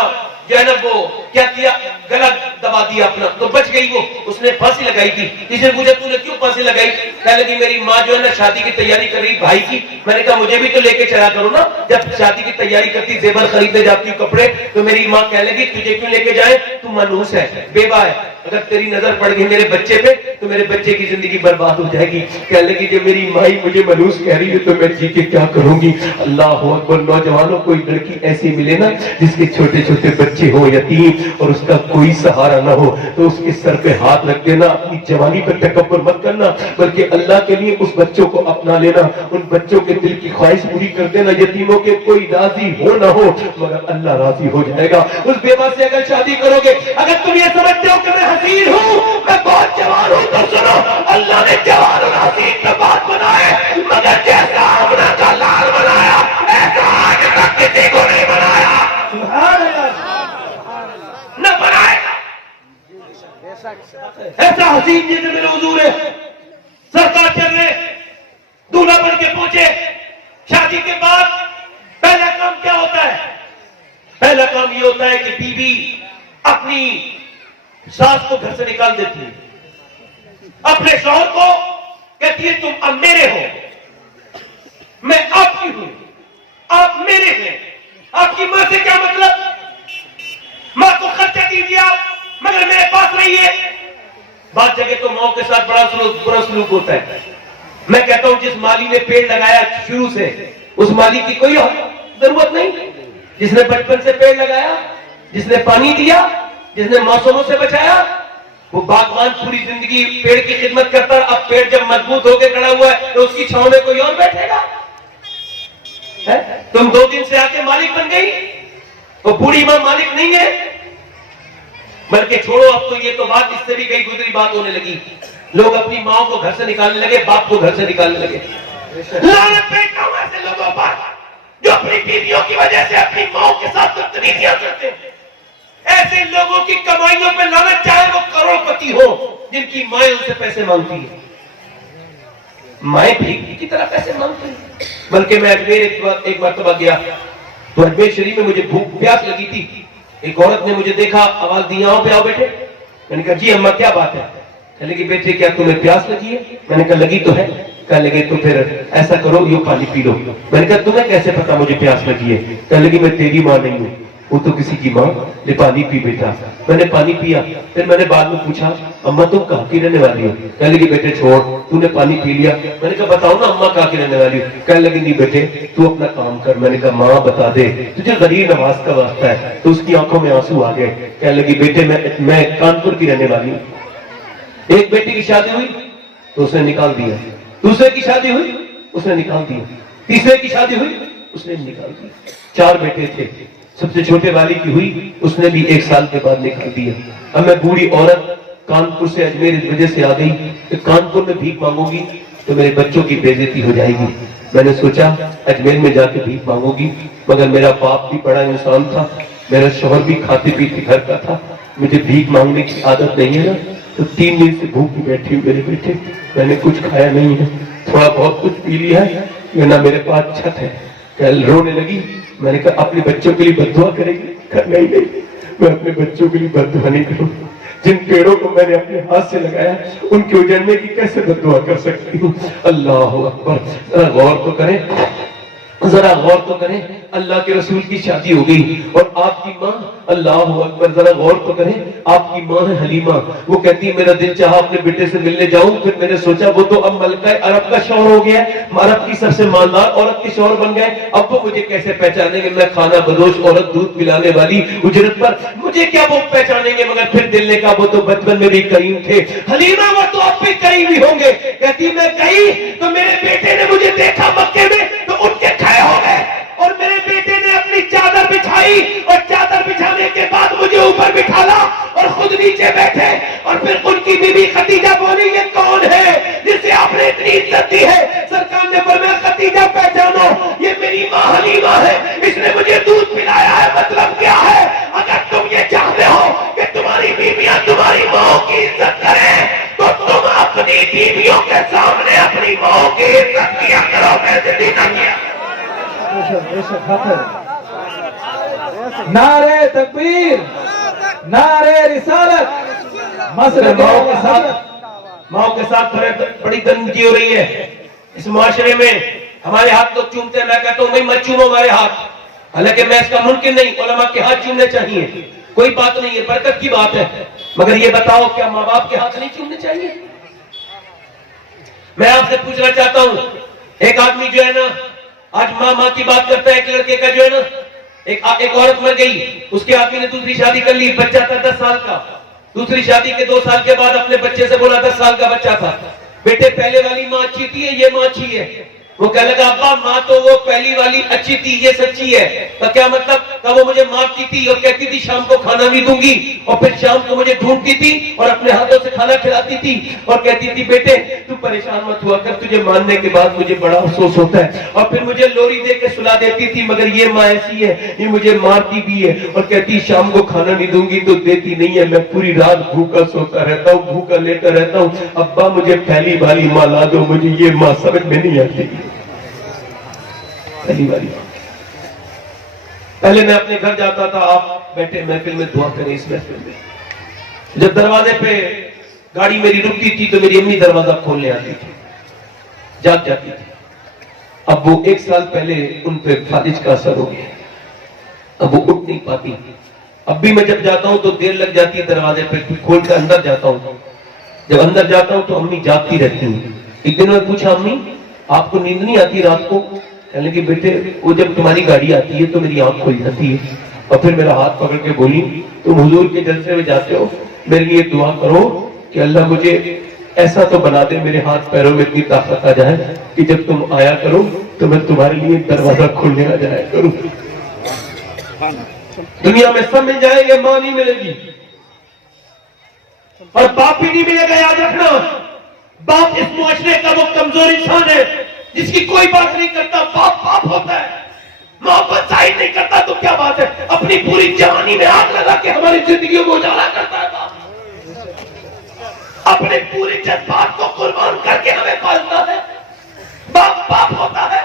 جو ہے نا وہ کیا کیا, گلا دبا دیا اپنا, تو بچ گئی وہ. اس نے پھانسی لگائی تھی. کسی نے پوچھا تو نے کیوں پھانسی لگائی؟ کہنے لگی میری ماں جو ہے نا شادی کی تیاری کر رہی بھائی کی, میں نے کہا مجھے بھی تو لے کے چلا کرو نا. جب شادی کی تیاری کرتی, زیور خریدنے جاتی کپڑے, تو میری ماں کہنے لگی تجھے کیوں لے کے جائے, تو منحوس ہے, بیوہ ہے. اگر تیری نظر پڑ گئی میرے بچے پہ تو میرے بچے کی زندگی برباد ہو جائے گی. کہنے لگی کہ میری مائی مجھے ملوث کہہ رہی ہے تو میں جی کے کیا کروں گی. اللہ اکبر. نوجوانوں کوئی لڑکی ایسی ملے نا جس کے چھوٹے چھوٹے بچے ہو یتیم اور اس کا کوئی سہارا نہ ہو تو اس کے سر پہ ہاتھ رکھ دینا. اپنی جوانی پر تکبر مت کرنا بلکہ اللہ کے لیے اس بچوں کو اپنا لینا, ان بچوں کے دل کی خواہش پوری کر دینا. یتیموں کے کوئی راضی ہو نہ ہو مگر اللہ راضی ہو جائے گا. اس بیوہ سے اگر شادی کرو گے, اگر تم یہ سمجھتے ہو کہ میں حسین ہوں, میں بہت جوان ہوں, تو سنو اللہ نے جوان اور حسین پہ بات بنائے مگر جیسا آمنہ کا لال بنایا ایسا آج تک کسی کو نہیں بنایا. سبحان اللہ. نہ بنائے گا ایسا حسین جیسے میرے حضور ہے. سرکار چل رہے دولہا بن کے پہنچے. شادی کے بعد پہلا کام کیا ہوتا ہے؟ پہلا کام یہ ہوتا ہے کہ بیوی اپنی ساس کو گھر سے نکال دیتی ہے, اپنے شوہر کو کہتی ہے تم اب میرے ہو, میں آپ کی ہوں, آپ میرے ہیں. آپ کی ماں سے کیا مطلب؟ ماں کو خرچہ دیجیے آپ مگر میرے پاس رہیے. بعض جگہ تو ماں کے ساتھ بڑا برا سلوک ہوتا ہے. میں کہتا ہوں جس مالی نے پیڑ لگایا شروع سے اس مالی کی کوئی ضرورت نہیں. جس نے بچپن سے پیڑ لگایا, جس نے پانی دیا, جس نے موسموں سے بچایا, وہ باغبان پوری زندگی پیڑ کی خدمت کرتا ہے. اب پیڑ جب مضبوط ہو کے کھڑا ہوا ہے تو اس کی چھاؤں میں کوئی اور بیٹھے گا؟ تم 2 دن سے آ کے مالک بن گئی, وہ بوڑھی ماں مالک نہیں ہے. بلکہ چھوڑو اب تو یہ تو بات اس سے بھی کئی گزری بات ہونے لگی. لوگ اپنی ماں کو گھر سے نکالنے لگے, باپ کو گھر سے نکالنے لگے. لعنت بیٹھا ہوں ایسے لوگوں پر جو اپنی بیویوں کی وجہ سے اپنی ماں کے ساتھ بدتمیزیاں کرتے ہیں. ایسے لوگوں کی کمائیوں پہ لعنت, چاہے وہ کروڑ پتی ہو جن کی مائیں ان سے پیسے مانگتی ہیں. مائیں بھیک کی طرح پیسے مانگتی ہیں. بلکہ میں اجمیر ایک مرتبہ گیا تو اجمیر شریف میں مجھے بھوک پیاس لگی تھی. ایک عورت نے مجھے دیکھا, آواز دی آؤ پہ آؤ بیٹے. میں نے کہا جی اماں کیا بات ہے؟ کہنے لگی بیٹے کیا تمہیں پیاس لگی ہے؟ میں نے کہا لگی تو ہے. کہنے لگے تو پھر ایسا کرو یہ پانی پی لو. میں نے کہا تمہیں کیسے پتا مجھے پیاس لگی ہے؟ کہنے لگی میں تیری ماں نہیں ہوں, وہ تو کسی کی ماں. نے پانی پی بیٹا. میں نے پانی پیا. پھر میں نے بعد میں پوچھا اماں تم کہاں کی رہنے والی ہو؟ کہنے لگی بیٹے چھوڑ, تو نے پانی پی لیا. میں نے کہا بتاؤ نا اماں کہاں کی رہنے والی ہو؟ کہنے لگی نہیں بیٹے تو اپنا کام کر. میں نے کہا ماں بتا دے تجھے غریب نواز کا واسطہ ہے. تو اس کی آنکھوں میں آنسو آ گئے. کہنے لگی بیٹے میں کانپور کی رہنے والی ہوں. ایک بیٹی کی شادی ہوئی تو اس نے نکال دیا, دوسرے کی شادی ہوئی اس نے نکال دیا, تیسرے کی شادی ہوئی اس نے نکال دیا. 4 بیٹے تھے, سب سے چھوٹے والی کی ہوئی اس نے بھی 1 سال کے بعد نکال دیا. اب میں بوڑھی عورت کانپور سے اجمیر اس وجہ سے آ گئی کہ کانپور میں بھیک مانگوں گی تو میرے بچوں کی بے عزتی ہو جائے گی. میں نے سوچا اجمیر میں جا کے بھیک مانگوں گی, مگر میرا باپ بھی بڑا انسان تھا, میرا شوہر بھی کھاتے پیتے گھر کا تھا, مجھے بھیک مانگنے کی عادت نہیں ہے نا. تو 3 دن سے بھوک بیٹھی ہوں میرے بیٹے, میں نے کچھ کھایا نہیں ہے, تھوڑا بہت کچھ پی لیا ہے, نہ میرے پاس چھت ہے. کل رونے لگی. میں نے کہا اپنے بچوں کے لیے بد دعا کرے گی؟ نہیں, میں اپنے بچوں کے لیے بد دعا نہیں کروں. جن پیڑوں کو میں نے اپنے ہاتھ سے لگایا ان کے اجڑنے کی کیسے بد دعا کر سکتی ہوں؟ اللہ اکبر. ذرا غور تو کریں, ذرا غور تو کریں. اللہ کے رسول کی شادی ہو گئی اور آپ کی ماں, اللہ اکبر, ذرا غور تو کریں, آپ کی ماں ہے حلیمہ. وہ کہتی ہے میرا دل چاہا اپنے بیٹے سے ملنے جاؤں, پھر میں نے سوچا وہ تو اب ملکہ عرب کا شوہر ہو گیا ہے, عرب کی سب سے مالدار عورت کے شوہر بن گئے, اب وہ مجھے کیسے پہچانیں گے؟ میں کھانا بدوش عورت, دودھ پلانے والی اجرت پر, مجھے کیا وہ پہچانیں گے؟ مگر پھر دل نے کہا وہ تو بچپن میں بھی کریم تھے. حلیمہ وہ تو اب بھی کریم ہی ہوں گے. کہتی میں گئی تو میرے بیٹے نے مجھے دیکھا مکے میں تو اٹھ کے کھڑے ہو گئے, اور میرے بیٹے نے اپنی چادر بچھائی اور چادر بچھانے کے بعد مجھے اوپر بٹھالا اور خود نیچے بیٹھے. اور پھر ان کی بیوی خدیجہ بولی یہ کون ہے جسے آپ نے اتنی عزت دی ہے؟ سرکار نے فرمایا خدیجہ پہچانو, یہ میری ماں حلیمہ ہے, اس نے مجھے دودھ پلایا ہے. مطلب کیا ہے؟ اگر تم یہ چاہتے ہو کہ تمہاری بیویاں تمہاری ماں کی عزت کریں تو تم اپنی بیویوں کے سامنے اپنی ماں کی عزت کیا کرو, بے نہ کیا. نعرے تکبیر, نعرے رسالت. ماں کے ساتھ بڑی گندگی ہو رہی ہے اس معاشرے میں. ہمارے ہاتھ لوگ چومتے ہیں, میں کہتا ہوں بھائی مت چومو ہمارے ہاتھ, حالانکہ میں اس کا ممکن نہیں, علماء کے ہاتھ چومنے چاہیے. کوئی بات نہیں ہے، برکت کی بات ہے، مگر یہ بتاؤ کیا ماں باپ کے ہاتھ نہیں چومنے چاہیے؟ میں آپ سے پوچھنا چاہتا ہوں، ایک آدمی جو ہے نا آج ماں کی بات کرتا ہے، ایک لڑکے کا جو ہے نا ایک عورت مر گئی، اس کے آدمی نے دوسری شادی کر لی، بچہ تھا 10 سال کا، دوسری شادی کے 2 سال کے بعد اپنے بچے سے بولا، 10 سال کا بچہ تھا، بیٹے پہلے والی ماں اچھی تھی یہ ماں اچھی ہے؟ وہ کہنے لگا ابا ماں تو وہ پہلی والی اچھی تھی، یہ سچی ہے۔ تو کیا مطلب؟ کہ وہ مجھے معافتی تھی اور کہتی تھی شام کو کھانا بھی دوں گی، اور پھر شام کو مجھے ڈھونڈتی تھی اور اپنے ہاتھوں سے کھانا کھلاتی تھی اور کہتی تھی بیٹے تو پریشان مت ہوا کر، تجھے ماننے کے بعد مجھے بڑا افسوس ہوتا ہے، اور پھر مجھے لوری دے کے سلا دیتی تھی، مگر یہ ماں ایسی ہے یہ مجھے مارتی بھی ہے اور کہتی شام کو کھانا نہیں دوں گی تو دیتی نہیں ہے، میں پوری رات بھوکا سوتا رہتا ہوں، بھوکا لیتا رہتا ہوں، ابا مجھے پہلی والی ماں لا دو، مجھے یہ ماں سمجھ میں نہیں آتی۔ پہلی والی پہلے میں اپنے گھر جاتا تھا، آپ بیٹھے محفل میں دعا کریں، اس محفل میں جب دروازے پہ گاڑی میری رکتی تھی تو میری امی دروازہ کھولنے آتی تھی، جاگ جاتی تھی۔ اب وہ 1 سال پہلے ان پہ فالج کا اثر ہو گیا، اب وہ اٹھ نہیں پاتی۔ اب بھی میں جب جاتا ہوں تو دیر لگ جاتی ہے، دروازے پہ کھول کر اندر جاتا ہوں، جب اندر جاتا ہوں تو امی جاگتی رہتی ہیں۔ ایک دن میں پوچھا امی آپ کو نیند نہیں آتی رات کو؟ کہنے لگی بیٹے وہ جب تمہاری گاڑی آتی ہے تو میری آنکھ کھل جاتی ہے، اور پھر میرا ہاتھ پکڑ کے بولی تم حضور کے جلسے میں جاتے ہو، میرے لیے دعا کرو کہ اللہ مجھے ایسا تو بنا دے، میرے ہاتھ پیروں میں اتنی طاقت آ جائے کہ جب تم آیا کرو تو میں تمہارے لیے دروازہ کھولنے آ جایا کروں۔ دنیا میں سب مل جائیں گے، ماں نہیں ملے گی اور باپ بھی نہیں ملے گا۔ یاد رکھنا باپ اس معاشرے کا وہ کمزور انسان ہے جس کی کوئی بات نہیں کرتا، باپ باپ ہوتا ہے، محبت ظاہر نہیں کرتا تو کیا بات ہے، اپنی پوری جوانی میں آگ لگا کے ہماری زندگیوں کو اجالا کرتا ہے باپ، اپنے پورے جذبات کو قربان کر کے ہمیں پالتا ہے، باپ باپ ہوتا ہے۔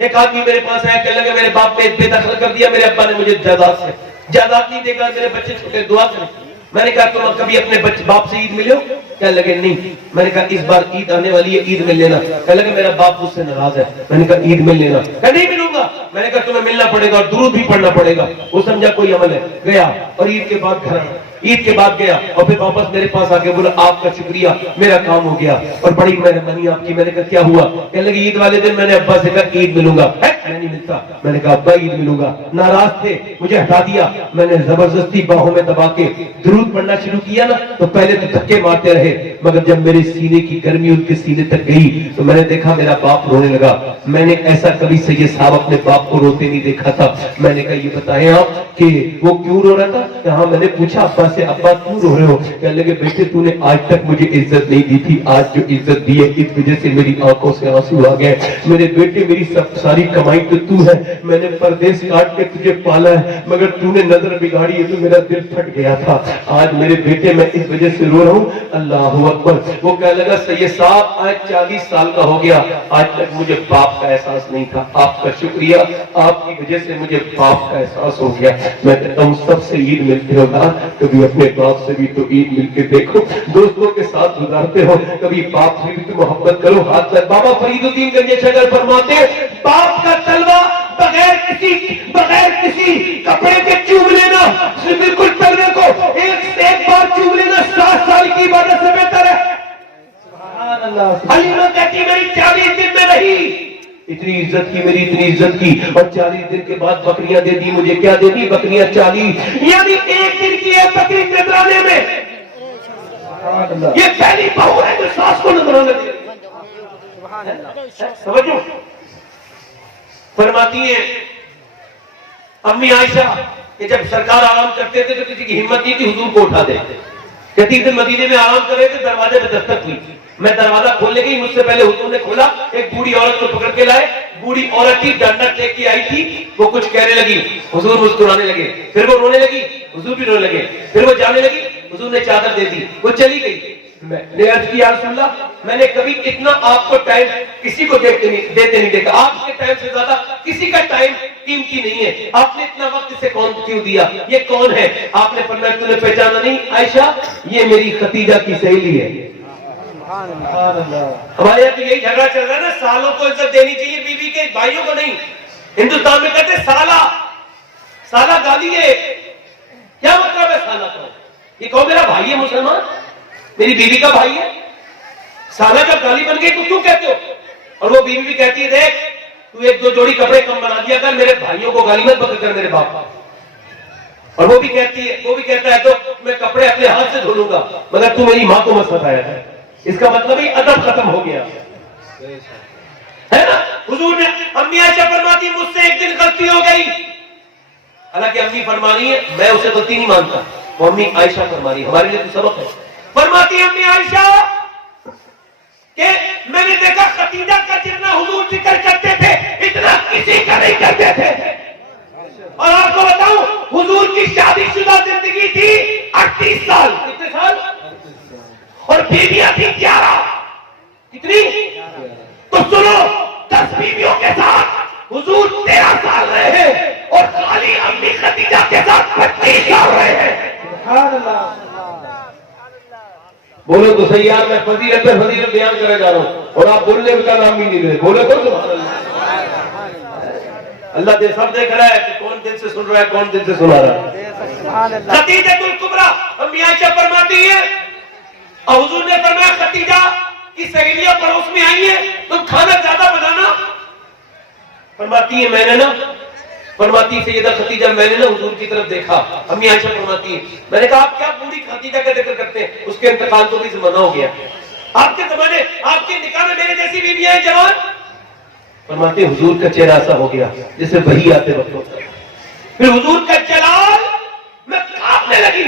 ایک آدمی میرے پاس آیا، کہنے لگا میرے باپ نے بے دخل کر دیا، میرے ابا نے مجھے جائیداد نہیں دے گا، میرے بچے چھوٹے، دعا کریں۔ میں نے کہا تم کبھی اپنے باپ سے عید ملے ہو؟ کہنے لگے نہیں۔ میں نے کہا اس بار عید آنے والی ہے، عید مل لینا۔ کہنے لگے میرا باپ مجھ سے ناراض ہے۔ میں نے کہا عید مل لینا۔ کہ نہیں ملوں گا۔ میں نے کہا تمہیں ملنا پڑے گا اور درود بھی پڑھنا پڑے گا۔ وہ سمجھا کوئی عمل ہے، گیا اور عید کے بعد گھر آیا، عید کے بعد گیا اور پھر واپس میرے پاس آ کے بولا آپ کا شکریہ، میرا کام ہو گیا اور بڑی مہربانی آپ کی۔ میں نے کہا کیا ہوا؟ کہنے لگے عید والے دن میں نے ابا سے کہا عید ملوں گا، میں نہیں ملتا۔ میں نے کہا ابا عید ملوں گا، ناراض تھے، مجھے ہٹا دیا۔ میں نے زبردستی باہوں میں دبا کے درود پڑھنا شروع کیا نا، تو پہلے تو دھکے مارتے رہے، مگر جب میرے سینے کی گرمی ان کے سینے تک گئی تو میں نے دیکھا میرا باپ رونے لگا۔ میں نے ایسا کبھی سید صاحب اپنے باپ کو روتے نہیں دیکھا تھا۔ میں نے کہا یہ بتائیں آپ کہ وہ کیوں رو رہا تھا؟ کہاں میں نے پوچھا ابا سے ابا کیوں رو رہے ہو؟ کہنے لگے بیٹے تو نے آج تک مجھے عزت نہیں دی تھی، آج جو عزت دی ہے اس وجہ سے میری آنکھوں سے آنسو آ گئے۔ میرے بیٹے میری ساری کمائی تو ہے، میں نے پردیس کاٹ کے تجھے پالا ہے، مگر تو نے نظر بگاڑی ہے تو میرا دل پھٹ گیا تھا۔ آج میرے بیٹے میں اس وجہ سے رو رہا ہوں۔ اللہ اکبر۔ وہ کہنے لگا سید صاحب آج 40 سال کا ہو گیا، آج تک مجھے باپ کا احساس نہیں تھا، آپ کا شکریہ، آپ کی وجہ سے مجھے باپ کا احساس ہو گیا۔ میں کہتا ہوں سب سے عید ملتے ہو نا، کبھی اپنے باپ سے بھی تو عید مل کے دیکھو، دوستوں کے ساتھ گزارتے ہو، کبھی باپ سے بھی تو محبت کرو۔ ہاتھ سے بابا فرید الدین گنج شگر فرماتے باپ کا تلوہ بغیر کسی کپڑے کے چوم لینا، بالکل تلوے کو ایک بار چوم لینا 7 سال کی عبادت سے بہتر ہے۔ سبحان اللہ۔ حلیمہ کہتی میری 40 دن میں رہی، اتنی عزت کی، میری اتنی عزت کی، اور 40 دن کے بعد بکریاں دے دی مجھے۔ کیا دے دی؟ بکریاں 40، یعنی 1 دن کی ہے بکری نذرانے میں۔ یہ پہلی بہو ہے جو ساس کو نذرانے دے۔ سمجھو فرماتی ہیں امی عائشہ کہ جب سرکار آرام کرتے تھے تو کسی کی ہمت نہیں تھی حضور کو اٹھا دے۔ کہتی تھی مدینے میں آرام کر رہے تھے، دروازے پہ دستک ہوئی، میں دروازہ کھولنے گئی، مجھ سے پہلے حضور نے کھولا، ایک بوڑھی عورت کو پکڑ کے لائے۔ بوڑھی عورت کی ڈنڈا ٹیک کے آئی تھی، وہ کچھ کہنے لگی، حضور مسکرانے لگے، پھر وہ رونے لگی، حضور بھی رونے لگے، پھر وہ جانے لگی، حضور نے چادر دے دی، وہ چلی گئی۔ میں نے عرض کی یا رسول اللہ میں نے کبھی اتنا آپ کو ٹائم کسی کو دیتے نہیں دیکھا، آپ کے ٹائم سے زیادہ کسی کا ٹائم قیمتی نہیں ہے، آپ نے اتنا وقت اسے کون کیوں دیا؟ یہ کون ہے؟ آپ نے فرمایا تو نے پہچانا نہیں عائشہ؟ یہ میری ختیجہ کی سہیلی ہے۔ ہمارے یہاں تو یہی جھگڑا چل رہا ہے نا، سالوں کو عزت دینی چاہیے بیوی کے، بھائیوں کو نہیں۔ ہندوستان میں کہتے سالہ گالی ہے، کیا مطلب ہے سالہ کا؟ یہ کہو میرا بھائی ہے مسلمان، میری بیوی کا بھائی ہے، سالہ جب گالی بن گئی تو کیوں کہتے ہو؟ اور وہ بیوی بھی کہتی ہے دیکھ تو ایک دو جوڑی کپڑے کم بنا دیا کر، میرے بھائیوں کو گالی مت بک کر میرے باپ. اور وہ بھی کہتا ہے تو میں کپڑے اپنے ہاتھ سے دھو لوں گا مگر تو میری ماں کو مت ستایا ہے. اس کا مطلب ہی ادب ختم ہو گیا ہے نا. حضور نے امی عائشہ فرماتی مجھ سے ایک دن غلطی ہو گئی، حالانکہ امی فرما رہی ہے میں اسے غلطی نہیں مانتا، وہ امی عائشہ فرما رہی ہے، ہمارے لیے تو سبق ہے. فرماتی امی عائشہ کہ میں نے دیکھا خدیجہ کا جتنا حضور ذکر کرتے تھے اتنا کسی کا نہیں کرتے تھے. اور آپ کو بتاؤں حضور کی شادی شدہ زندگی تھی 38 سال. کتنے سال؟ اور بیویاں تھی 11. کتنی؟ تو سنو 10 بیویوں کے ساتھ حضور 13 سال رہے ہیں اور خالی امی خدیجہ کے ساتھ 25 سال رہے ہیں. سبحان اللہ. بولو تو صحیح یار، میں فضیلت بیان کرنے جا رہا ہوں اور آپ بولنے کا نام بھی نہیں لے. بولو تو سبحان اللہ. اللہ دے سب دیکھ رہا ہے کہ کون دل سے سن رہا ہے کون دل سے سنا رہا ہے. خدیجہ الکبریٰ امی عائشہ فرماتی ہے اور حضور نے فرمایا خدیجہ کی سہیلیاں پڑوس میں آئی ہیں تم کھانا زیادہ بنانا. فرماتی ہے میں نے نا، فرماتی سیدہ خدیجہ میں نے نا حضور کی طرف دیکھا. امی عائشہ فرماتی ہے میں نے کہا آپ کیا پوری خدیجہ کا ذکر کرتے ہیں، اس کے انتقال کو بھی زمانہ ہو گیا، آپ کے زمانے آپ کے نکاح میں میرے جیسی بیویاں ہیں جوان. فرماتے حضور کا چہرہ ایسا ہو گیا جسے وحی آتے وقت ہوتا ہے. پھر حضور کا جلال میں کانپنے لگی،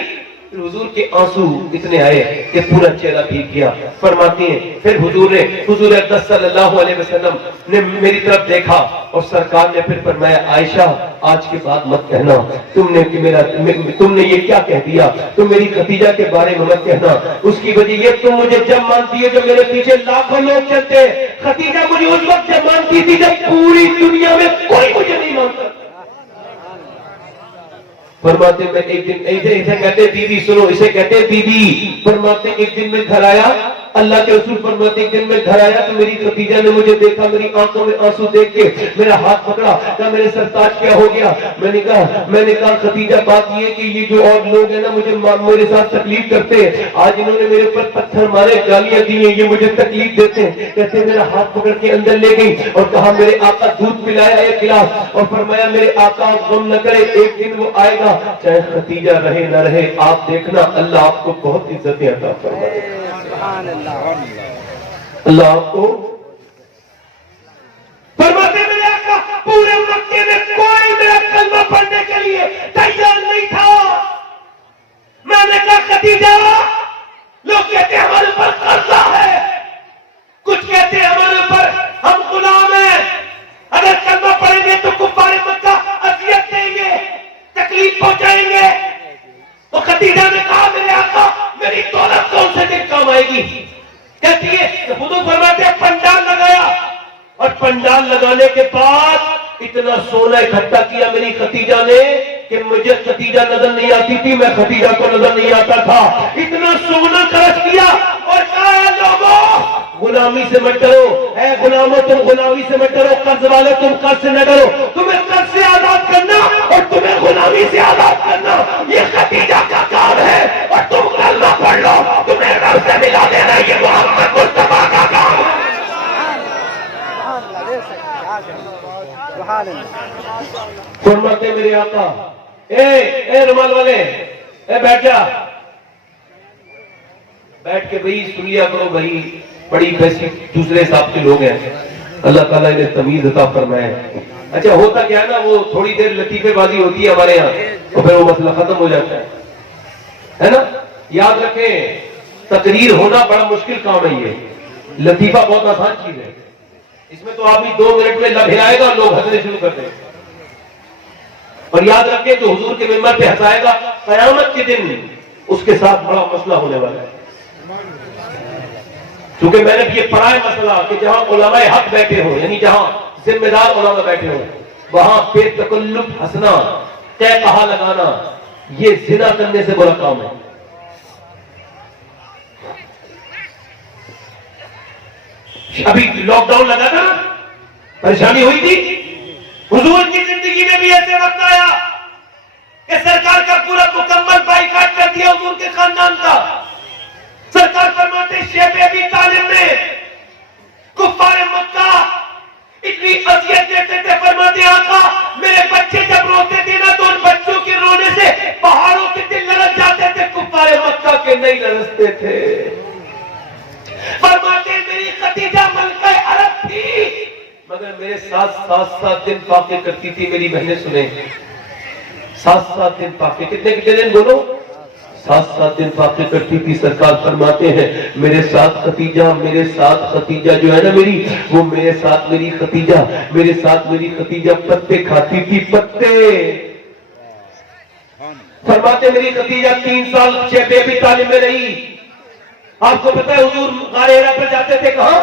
پھر حضور کے آنسو اتنے آئے کہ پورا چہرہ بھیگ گیا. فرماتی ہیں پھر حضور اقدس صلی اللہ علیہ وسلم نے میری طرف دیکھا اور سرکار نے پھر فرمایا عائشہ آج کے بعد مت کہنا تم نے یہ کیا کہہ دیا، تم میری خدیجہ کے بارے میں مت کہنا. اس کی وجہ یہ تم مجھے جب مانتی ہے جب میرے پیچھے لاکھوں لوگ چلتے، خدیجہ مجھے اس وقت جب مانتی تھی جب پوری دنیا میں کوئی مجھے نہیں مانتا. فرماتے میں ایک دن اسے کہتے بیوی، سنو اسے کہتے بیوی. فرماتے ایک دن میں گھر آیا، اللہ کے رسول فرماتے ایک دن میں گھر آیا تو میری خدیجہ نے مجھے دیکھا، میری آنکھوں میں آنسو دیکھ کے میرا ہاتھ پکڑا، کہا میرے سرتاج کیا ہو گیا. میں نے کہا خدیجہ بات یہ کہ یہ جو اور لوگ ہیں نا مجھے میرے ساتھ تکلیف کرتے ہیں، آج انہوں نے میرے اوپر پتھر مارے، گالیاں دی ہیں، یہ مجھے تکلیف دیتے ہیں. کہتے میرا ہاتھ پکڑ کے اندر لے گئی اور کہا میرے آقا دودھ پلایا ایک گلاس اور فرمایا میرے آقا غم نہ کرے ایک دن وہ آئے گا چاہے خدیجہ رہے نہ رہے، آپ دیکھنا اللہ آپ کو بہت عزتیں عطا فرمائے. سبحان اللہ. اللہ آپ کو فرماتے میرے آقا پورے مکے میں کوئی میرا کلمہ پڑھنے کے لیے تیار نہیں تھا. میں نے کہا خدیجہ لوگ کہتے ہیں ہمارے اوپر قرضہ ہے، کچھ کہتے ہیں ہمارے اوپر ہم غلام ہیں، اگر کلمہ پڑھیں گے تو کفار مکہ اذیت دیں گے، تکلیف پہنچائیں گے. تو خدیجہ نے کہا میرے آقا میری دولت کون سے دن کام آئے گی. کہتی ہے حضور فرماتے ہیں پنڈال لگایا اور پنڈال لگانے کے بعد اتنا سونا اکٹھا کیا میری خدیجہ نے کہ مجھے خدیجہ نظر نہیں آتی تھی، میں خدیجہ کو نظر نہیں آتا تھا. اتنا سونا خرچ کیا اور کہا لوگوں غلامی سے مت ڈرو، اے غلاموں تم غلامی سے مت ڈرو، قرض والے تم قرض سے نہ ڈرو، تمہیں قرض سے آزاد کرنا اور تمہیں غلامی سے آزاد کرنا یہ خدیجہ کا کام ہے. اور تم کلمہ پڑھ لو تمہیں رب سے ملا دینا، یہ محمد مصطفیٰ کا کام ہے. فرماتے میرے آقا اے رومال والے اے بیٹھ جا، بیٹھ کے بھائی سن لیا کرو بھائی، بڑی ویسی دوسرے حساب کے لوگ ہیں، اللہ تعالیٰ انہیں تمیز عطا فرمائے. اچھا ہوتا کیا ہے نا وہ تھوڑی دیر لطیفے بازی ہوتی ہے ہمارے یہاں اور پھر وہ مسئلہ ختم ہو جاتا ہے نا. یاد رکھیں تقریر ہونا بڑا مشکل کام ہے، یہ لطیفہ بہت آسان چیز ہے. اس میں تو آدمی 2 منٹ میں لب ہلائے گا اور لوگ ہنسنے شروع کر دیں. اور یاد رکھیں جو حضور کے ممبر پہ ہنسائے گا قیامت کے دن اس کے ساتھ بڑا مسئلہ ہونے والا ہے. چونکہ میں نے بھی یہ پڑھا ہے مسئلہ کہ جہاں علماء حق بیٹھے ہوں، یعنی جہاں ذمہ دار علماء بیٹھے ہوں، وہاں بے تکلف ہنسنا، طے کہا لگانا یہ زنا کرنے سے بڑا کام ہے. ابھی لاک ڈاؤن لگا تھا، پریشانی ہوئی تھی، حضور کی زندگی میں بھی ایسے وقت آیا کہ سرکار کا پورا مکمل بائیکاٹ کر دیا حضور کے خاندان کا. سرکار فرماتے شیب ابی طالب نے کفار مکہ اتنی اذیت دیتے تھے، فرماتے آقا میرے بچے جب روتے تھے نا تو ان بچوں کے رونے سے پہاڑوں کے دل لرز جاتے تھے، کفار مکہ کے نہیں لرزتے تھے. فرماتے میری خدیجہ ملکہ عرب تھی مگر میرے ساتھ 7 دن فاقے کرتی تھی. میری بہنیں سنیں، 7 دن فاقے، کتنے دن بولو؟ 7 دن فاقے کرتی تھی. سرکار فرماتے ہیں میرے ساتھ خدیجہ جو ہے نا میری، وہ میرے ساتھ میری خدیجہ پتے کھاتی تھی، پتے. فرماتے میری خدیجہ 3 سال شیب ابی طالب میں رہی. آپ کو پتہ ہے حضور غار حرا پر جاتے تھے، کہاں؟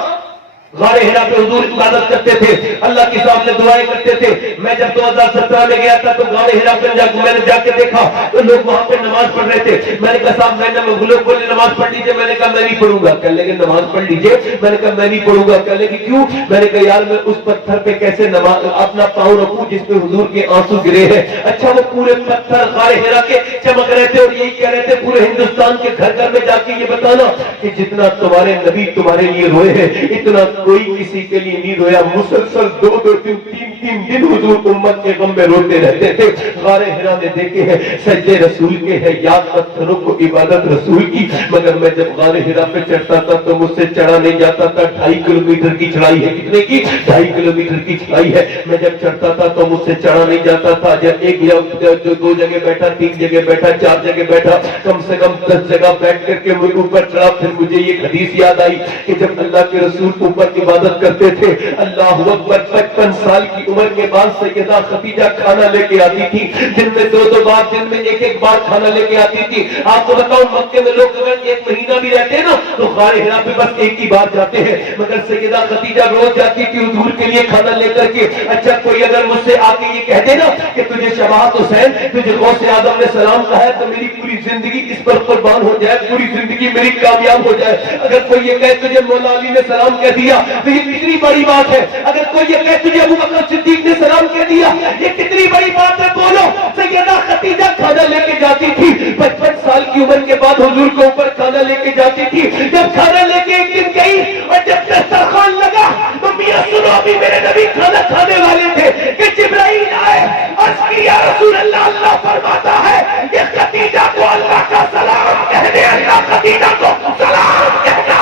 غار حرا پہ حضور عبادت کرتے تھے، اللہ کے سامنے دعائیں کرتے تھے. میں جب 2017 میں گیا تھا تو غار حرا پہ میں نے جا کے دیکھا تو لوگ وہاں پہ نماز پڑھ رہے تھے. میں نے کہا صاحب لوگ بولے نماز پڑھ لیجیے. میں نے کہا میں نہیں پڑھوں گا. کہنے لگے نماز پڑھ لیجیے. میں نے کہا میں نہیں پڑھوں گا. کہنے لگے کیوں؟ میں نے کہا یار میں اس پتھر پہ کیسے نماز اپنا پاؤں رکھوں جس پہ حضور کے آنسو گرے ہیں. اچھا وہ پورے پتھر غار حرا کے چمک رہے تھے اور یہی کہہ رہے تھے پورے ہندوستان کے گھر گھر میں جا کے یہ بتانا کہ جتنا تمہارے نبی تمہارے لیے روئے ہیں اتنا کوئی کسی کے لیے نہیں رویا. مسلسل 2 3 دن حضور امت کے غم میں روتے رہتے تھے. غار حرا میں دیکھے ہیں سجدے رسول کے ہیں، یاد پتھروں کو عبادت رسول کی. مگر میں جب غار حرا پہ چڑھتا تھا تو مجھ سے چڑھا نہیں جاتا تھا. 2.5 کلومیٹر کی چڑھائی ہے. کتنے کی؟ 2.5 کلومیٹر کی چڑھائی ہے. میں جب چڑھتا تھا تو مجھ سے چڑھا نہیں جاتا تھا. جب ایک یا 2 جگہ بیٹھا، 3 جگہ بیٹھا، 4 جگہ بیٹھا، کم سے کم 10 جگہ بیٹھ کر کے مجھے اوپر چڑھا. پھر مجھے یہ حدیث یاد آئی کہ جب اللہ کے رسول اوپر عبادت کرتے تھے اللہ اکبر 55 سال کی عمر کے بعد سیدہ خدیجہ کھانا لے کے آتی تھی. دن میں 2 بار، دن میں 1 بار کھانا لے کے آتی تھی. آپ کو بتاؤں مکے میں لوگ اگر 1 مہینہ بھی رہتے ہیں نا تو غار حرا پہ بس 1 ہی بار جاتے ہیں. مگر سیدہ خدیجہ روز جاتی تھی حضور کے لیے کھانا لے کر کے. اچھا کوئی اگر مجھ سے آ کے یہ کہہ دے نا کہ تجھے شباہت حسین، تجھے غوث اعظم نے سلام کہا ہے تو میری پوری زندگی اس پر قربان ہو جائے، پوری زندگی میری کامیاب ہو جائے. اگر کوئی یہ کہے تجھے مولا علی نے سلام کہہ دیا تو یہ کتنی بڑی بات ہے. اگر کوئی یہ کہے تجھے ابو بکر صدیق نے سلام کہہ دیا یہ کتنی بڑی بات ہے. بولو سیدہ خدیجہ کھانا لے کے جاتی تھی. 55 سال کی عمر کے بعد حضور کو اوپر کھانا لے کے جاتی تھی. جب کھانا لے کے ایک دن گئی اور جب دسترخوان لگا تو میاں سنو ابھی میرے نبی کھانا کھانے والے تھے کہ جبرائیل آئے. عرض کی یا رسول اللہ، اللہ فرماتا ہے کہ خدیجہ کو اللہ کا سلام کہنے. اللہ خدیجہ کو سلام کہنا.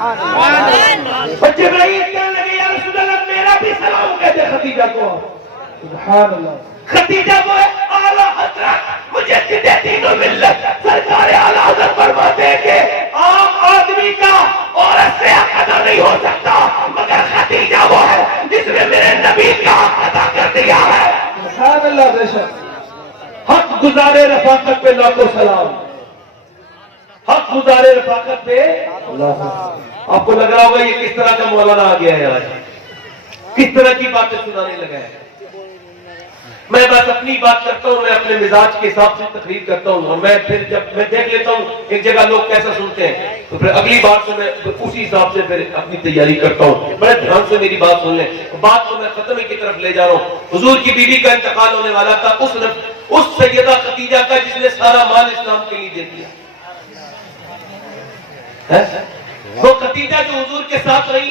اور جبرائیل کہنے لگے یا رسول اللہ میرا بھی سلام کہتے خدیجہ کو. سبحان اللہ. خدیجہ وہ اعلیٰ حضرت مجھے سیدھے دین و ملت سرکار اعلیٰ حضرت فرماتے ہیں کہ عام آدمی کا عورت سے حق ادا نہیں ہو سکتا مگر خدیجہ وہ ہے جس نے میرے نبی کا حق ادا کر دیا ہے. سبحان اللہ. بے شک حق گزارے رفاقت پہ لاکھوں سلام. حق گزارے رفاقت پہ اللہ. آپ کو لگ رہا ہوگا یہ کس طرح کا مولانا آ گیا ہے آج، کس طرح کی باتیں سنانے لگا ہے. میں بس اپنی بات کرتا ہوں، میں اپنے مزاج کے حساب سے تقریر کرتا ہوں اور میں پھر جب میں دیکھ لیتا ہوں ایک جگہ لوگ کیسا سنتے ہیں تو پھر اگلی بار سے میں اسی حساب سے پھر اپنی تیاری کرتا ہوں. بڑے دھیان سے میری بات سن لیں. بات کو میں ختم کی طرف لے جا رہا ہوں. حضور کی بیوی کا انتقال ہونے والا تھا، اس سیدہ خدیجہ کا جس نے سارا مال اسلام کے لیے دے دیا. وہ خدیجہ جو حضور کے ساتھ رہی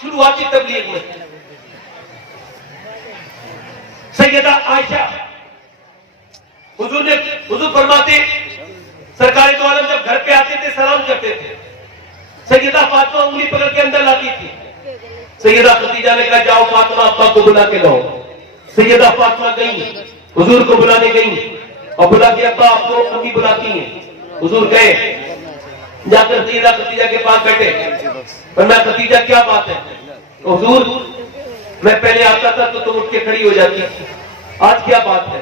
شروعاتی تبلیغ میں. سیدہ عائشہ حضور فرماتے سرکار دو عالم جب گھر پہ آتے تھے سلام کرتے تھے. سیدہ فاطمہ انگلی پکڑ کے اندر لاتی تھی. سیدہ خدیجہ نے کہا جاؤ فاطمہ ابا کو بلا کے لاؤ. سیدہ فاطمہ گئی حضور کو بلانے گئی اور بلا کے ابا آپ کو امی بلاتی ہیں. حضور گئے جا کر سیدہ خدیجہ کے پاس بیٹھے. فرمایا خدیجہ کیا بات ہے؟ حضور میں پہلے آتا تھا تو تم اٹھ کے کھڑی ہو جاتی، آج کیا بات ہے؟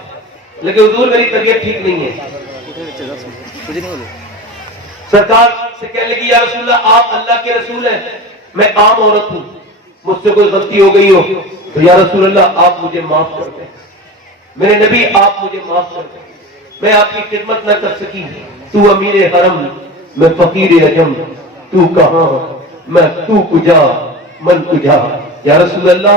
لیکن حضور میری طبیعت ٹھیک نہیں ہے. سرکار سے کہنے لگی یا رسول اللہ آپ اللہ کے رسول ہیں، میں عام عورت ہوں، مجھ سے کوئی غلطی ہو گئی ہو تو یا رسول اللہ آپ مجھے معاف کر دیں. میرے نبی آپ مجھے معاف کر دیں، میں آپ کی خدمت نہ کر سکی. تو امیر حرم میں فقیر عجم، تو کہاں میں تو کجا من کجا. یا رسول اللہ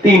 3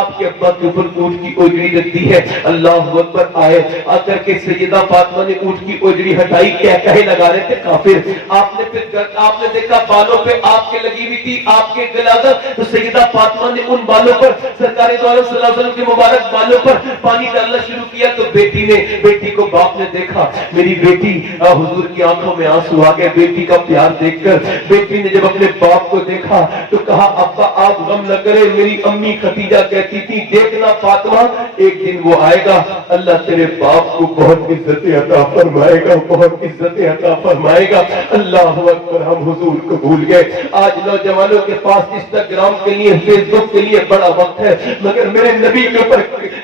آپ کے ابا کے اوپر اونٹ کی اوجڑی رکھ دی ہے. اللہ اکبر. آئے آ کر کے سیدہ فاطمہ نے اونٹ کی اوجڑی ہٹائی. کیا کہے لگا رہے تھے کافر. آپ نے پھر آپ نے دیکھا بالوں پہ آپ کے لگی ہوئی تھی آپ کے غلاظت, تو سیدہ فاطمہ نے ان بالوں پر سرکار دو عالم صلی اللہ علیہ وسلم کے مبارک بالوں پر پانی ڈالنا شروع کیا. تو بیٹی کو باپ نے دیکھا, میری بیٹی, حضور کی آنکھوں میں آنسو آ گئے بیٹی کا پیار دیکھ کر. بیٹی نے جب اپنے باپ کو دیکھا تو کہا ابا آپ غم نہ کرے, میری امی خدیجہ کہتی تھی دیکھنا فاطمہ ایک دن وہ آئے گا, اللہ تیرے باپ کو بہت عزت عطا فرمائے گا, بہت عزت عطا فرمائے گا. اللہ اکبر. ہم حضور کو بھول گئے. آج نوجوانوں کے پاس انسٹاگرام کے لیے فیس بک کے لیے بڑا وقت ہے, مگر میرے نبی کے اوپر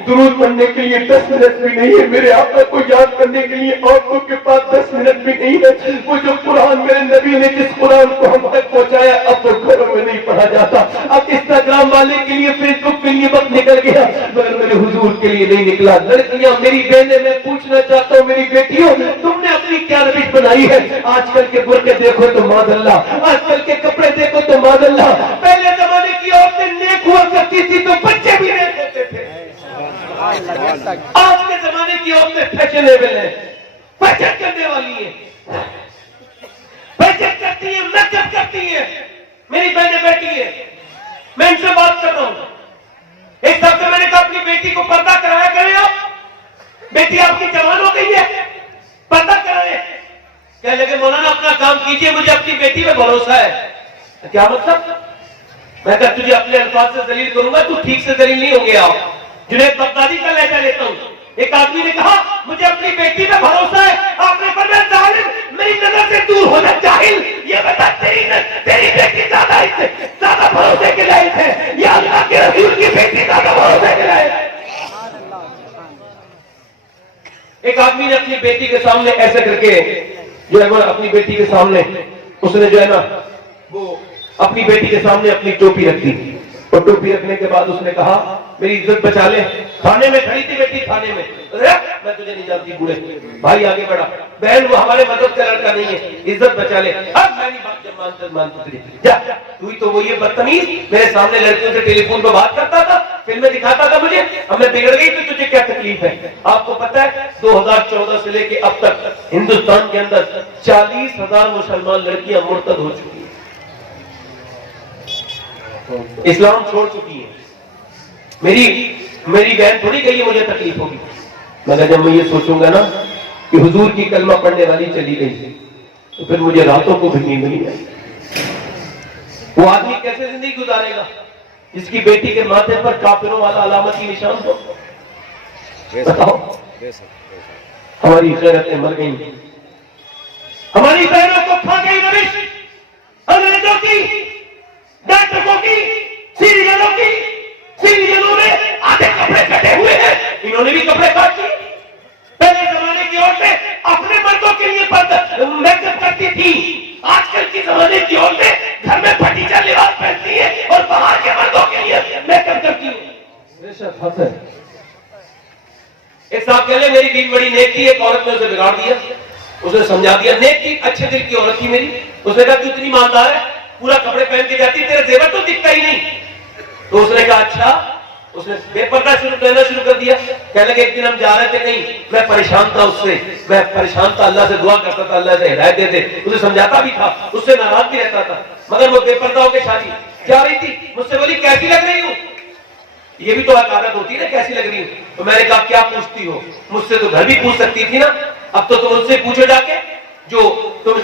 درود پڑھنے کے لیے 10 منٹ بھی نہیں ہے. میرے آقا کو یاد کرنے کے لیے عورتوں کے پاس 10 منٹ بھی نہیں ہے. وہ جو قرآن میرے نبی نے جس قرآن کو ہم تک پہنچایا اب وہ گھروں میں نہیں پڑھا جاتا. اب انسٹاگرام والے کے لیے فیس بک کے لیے وقت نکل گیا, مگر میرے حضور کے لیے نہیں نکلا. لڑکیاں میری بہنیں, میں پوچھنا چاہتا ہوں میری بیٹیوں, تم نے اپنی کیا روش بنائی ہے؟ آج کل کے برقعے دیکھو تو ماذ اللہ, آج کل کے کپڑے دیکھو تو ماذ اللہ. پہلے زمانے کی عورتیں نیک ہوا کرتی تھی تو بچے بھی نیک ہوتے تھے. آج کے زمانے کی عورتیں فیشنیبل ہیں, فیشن کرنے والی ہیں, فیشن کرتی ہیں, میک اپ کرتی ہیں. میری بہنیں بیٹھی ہیں, میں ان سے بات کر رہا ہوں. ایک ہفتے میں نے کہا اپنی بیٹی کو پردہ کرایا کریں, آپ بیٹی آپ کی جوان ہو گئی ہے, پردہ کرائیں. کہنے لگے مولانا اپنا کام کیجئے, مجھے اپنی بیٹی پہ بھروسہ ہے. کیا مطلب؟ میں کہا تجھے اپنے الفاظ سے ذلیل کروں گا, تو ٹھیک سے ذلیل نہیں ہوں گے. آپ جنید بغدادی کا لہجہ لیتا ہوں. ایک آدمی نے کہا مجھے اپنی بیٹی پہ بھروسہ ہے. آپ نے فرمایا ظالم, میری نظر سے دور ہو جا جاہل, یہ بتا تیری بیٹی زیادہ بھروسے کے لائق ہے یا اللہ کے رسول کی بیٹی زیادہ بھروسے کے لائق ہے؟ ایک آدمی نے اپنی بیٹی کے سامنے ایسے کر کے جو ہے وہ اپنی بیٹی کے سامنے اس نے جو ہے نا وہ اپنی بیٹی کے سامنے اپنی ٹوپی رکھ دی, اور ٹوپی رکھنے کے بعد اس نے کہا میری عزت بچا لے. تھانے میں کھڑی تھی بیٹی, تھانے میں, میں تجھے نہیں جانتی بوڑھے. بھائی آگے بڑھا, بہن وہ ہمارے مذہب کا لڑکا نہیں ہے, عزت بچا لے. اب میں نہیں بات جب مانتا تجھے جا, تو ہی تو وہ یہ بدتمیز میرے سامنے لڑکیوں سے ٹیلی فون پہ بات کرتا تھا, فلمیں دکھاتا تھا مجھے, اب میں بگڑ گئی تو تجھے کیا تکلیف ہے؟ آپ کو پتا ہے 2014 سے لے کے اب تک ہندوستان کے اندر 40,000 مسلمان لڑکیاں مرتد ہو چکی ہیں, اسلام چھوڑ چکی ہے. میری بہن تھوڑی گئی ہے مجھے تکلیف ہوگی, مگر جب میں یہ سوچوں گا نا کہ حضور کی کلمہ پڑھنے والی چلی گئی تو پھر مجھے راتوں کو بھی نیند نہیں آئی. وہ آدمی کیسے زندگی گزارے گا جس کی بیٹی کے ماتھے پر کافروں والا علامتی نشان ہو؟ بتاؤ. ہماری غیرتیں مر گئی, ہماری بہنوں کو کھا گئی روش انگریزوں کی, ڈاکٹروں کی, سیریلوں میں آدھے کپڑے کٹے ہوئے ہیں, انہوں نے بھی کپڑے کاٹ دیے. پہلے زمانے کی عورتیں اپنے مردوں کے لیے میک اپ کرتی تھی, آج کل کی زمانے کی عورتیں گھر میں پھٹیچا لباس پہنتی ہیں اور باہر کے مردوں کے لیے میک اپ کرتی ہیں. ایک صاحب کہہ لیں میری بیوی بڑی نیک تھی, ایک عورت نے اسے بگاڑ دیا, اس نے سمجھا دیا. نیک تھی, اچھے دل کی عورت تھی میری, اس نے کہا تو اتنی ایماندار ہے, پورا کپڑے پہن کے جاتی, تیرے زیور تو دکھتا ہی نہیں. تو اس نے کہا اچھا, اس نے بے پردہ کہنا شروع کر دیا. کہنے لگے ایک دن ہم جا رہے تھے کہیں, میں پریشان تھا اس سے, میں پریشان تھا, اللہ سے دعا کرتا تھا اللہ سے ہدایت دے دے, اسے سمجھاتا بھی تھا, اس سے ناراض بھی رہتا تھا, مگر وہ بے پردہ ہو کے شادی جا رہی تھی. مجھ سے بولی کیسی لگ رہی ہوں, یہ بھی تو عادت ہوتی ہے نا کیسی لگ رہی ہوں. تو میں نے کہا کیا پوچھتی ہو, مجھ سے تو گھر بھی پوچھ سکتی تھی نا, اب تو تم مجھ سے پوچھو جا کے جو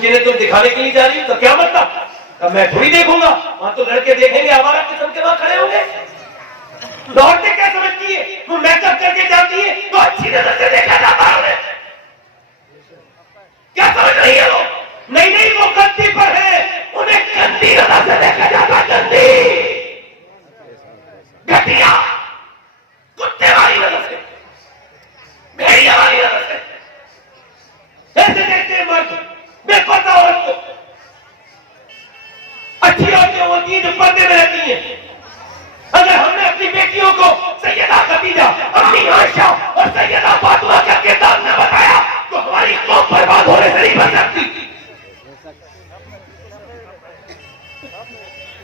جنہیں تم دکھانے کے لیے جا رہی ہو. تو کیا مطلب, میں تھوڑی دیکھوں گا, وہاں تو لڑکے دیکھیں گے, ہمارا قسم کے وہاں کھڑے ہوں گے. عورتیں کیا سمجھتی ہے, وہ میک اپ کر کے جاتی ہے تو اچھی نظر سے دیکھا جاتا ہے. کیا سمجھ رہی ہے وہ؟ نہیں وہ گندی پر ہے, انہیں گندی نظر سے دیکھا جاتا, گندی گھٹیا کتے والی نظر سے, بھیڑیا والی نظر سے ایسے دیکھتے ہیں مرد بے پردہ عورت کو. اچھی عورتیں ہوتی ہیں جو پردے میں رہتی ہیں. اگر ہم نے اپنی بیٹیوں کو سیدہ خدیجہ, امی عائشہ اور سیدہ فاطمہ کا کردار نہ بتایا تو ہماری قوم برباد ہونے سے نہیں بچ سکتی.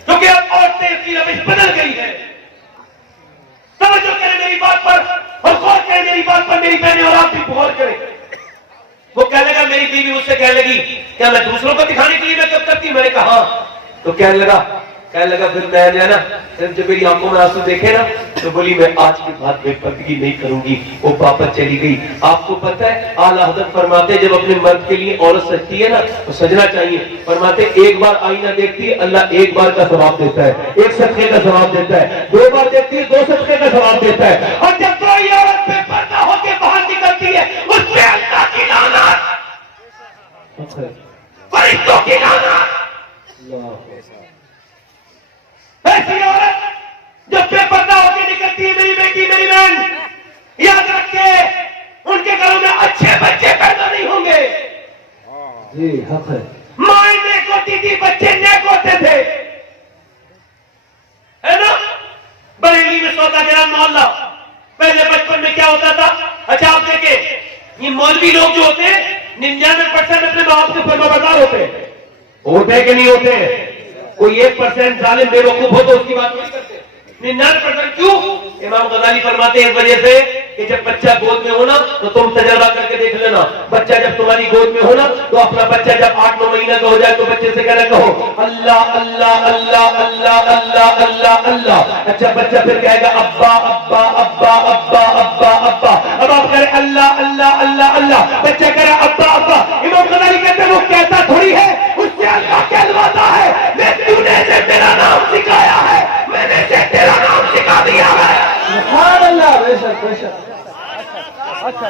کیونکہ اب عورتیں کی روش بدل گئی ہے. میری بہنیں اور آپ بھی غور کریں. وہ کہنے لگا, میری بیوی مجھ سے کہنے لگی کیا میں دوسروں کو دکھانے کے لیے میں کب کرتی؟ میں نے کہا ہاں. تو کہنے لگا پھر میں نے نا جب میری آنکھوں میں آنسو دیکھے نا تو بولی میں آج کے بعد بے پردگی نہیں کروں گی. وہ واپس چلی گئی. آپ کو پتہ ہے اعلیٰ حضرت فرماتے جب اپنے مرد کے لیے عورت سجتی ہے نا تو سجنا چاہیے. فرماتے ایک بار آئینہ دیکھتی ہے اللہ ایک بار کا ثواب دیتا ہے, ایک صدقے کا ثواب دیتا ہے. 2 بار دیکھتی ہے 2 صدقے کا ثواب دیتا ہے. اور جب کوئی عورت بے پردہ ہو کے باہر نکلتی ہے اس پہ اللہ کی لعنت, فرشتوں کی لعنت. ایسی عورت جب بے پردہ ہو کے نکلتی ہے, میری بیٹی میری بہن یاد رکھے ان کے گھروں میں اچھے بچے پیدا نہیں ہوں گے. جی حق ہے. مائیں نیک ہوتی تھی بچے نیک ہوتے تھے, ہے نا. بریلی میں سودا گرا محلہ, پہلے بچپن میں کیا ہوتا تھا؟ اچھا آپ دیکھیں یہ مولوی لوگ جو ہوتے ہیں 99% اپنے ماں باپ کے فرمانبردار ہوتے ہیں. ہوتے کہ نہیں ہوتے؟ کوئی 1% ظالم بے وقوف ہو تو اس کی بات نہیں کرتے. 99% کیوں؟ امام غزالی فرماتے ہیں اس وجہ سے کہ جب بچہ گود میں ہونا تو تم تجربہ کر کے دیکھ لینا. بچہ جب تمہاری گود میں ہونا تو اپنا بچہ جب 8-9 مہینہ کا ہو جائے تو بچے سے کہنا کہو اللہ اللہ اللہ اللہ اللہ اللہ اللہ. اچھا بچہ پھر کہے گا ابا ابا ابا ابا ابا ابا. اب آپ کہہ رہے اللہ اللہ اللہ اللہ, بچہ کہہ رہا ابا ابا. امام غزالی کہتے ہیں وہ کہتا تھوڑی ہے, اس سے اللہ کہلواتا ہے. تو نے سے میرا نام سکھایا ہے, میں نے سے تیرا نام سکھا دیا ہے. سبحان اللہ. بے شک بے شک. اچھا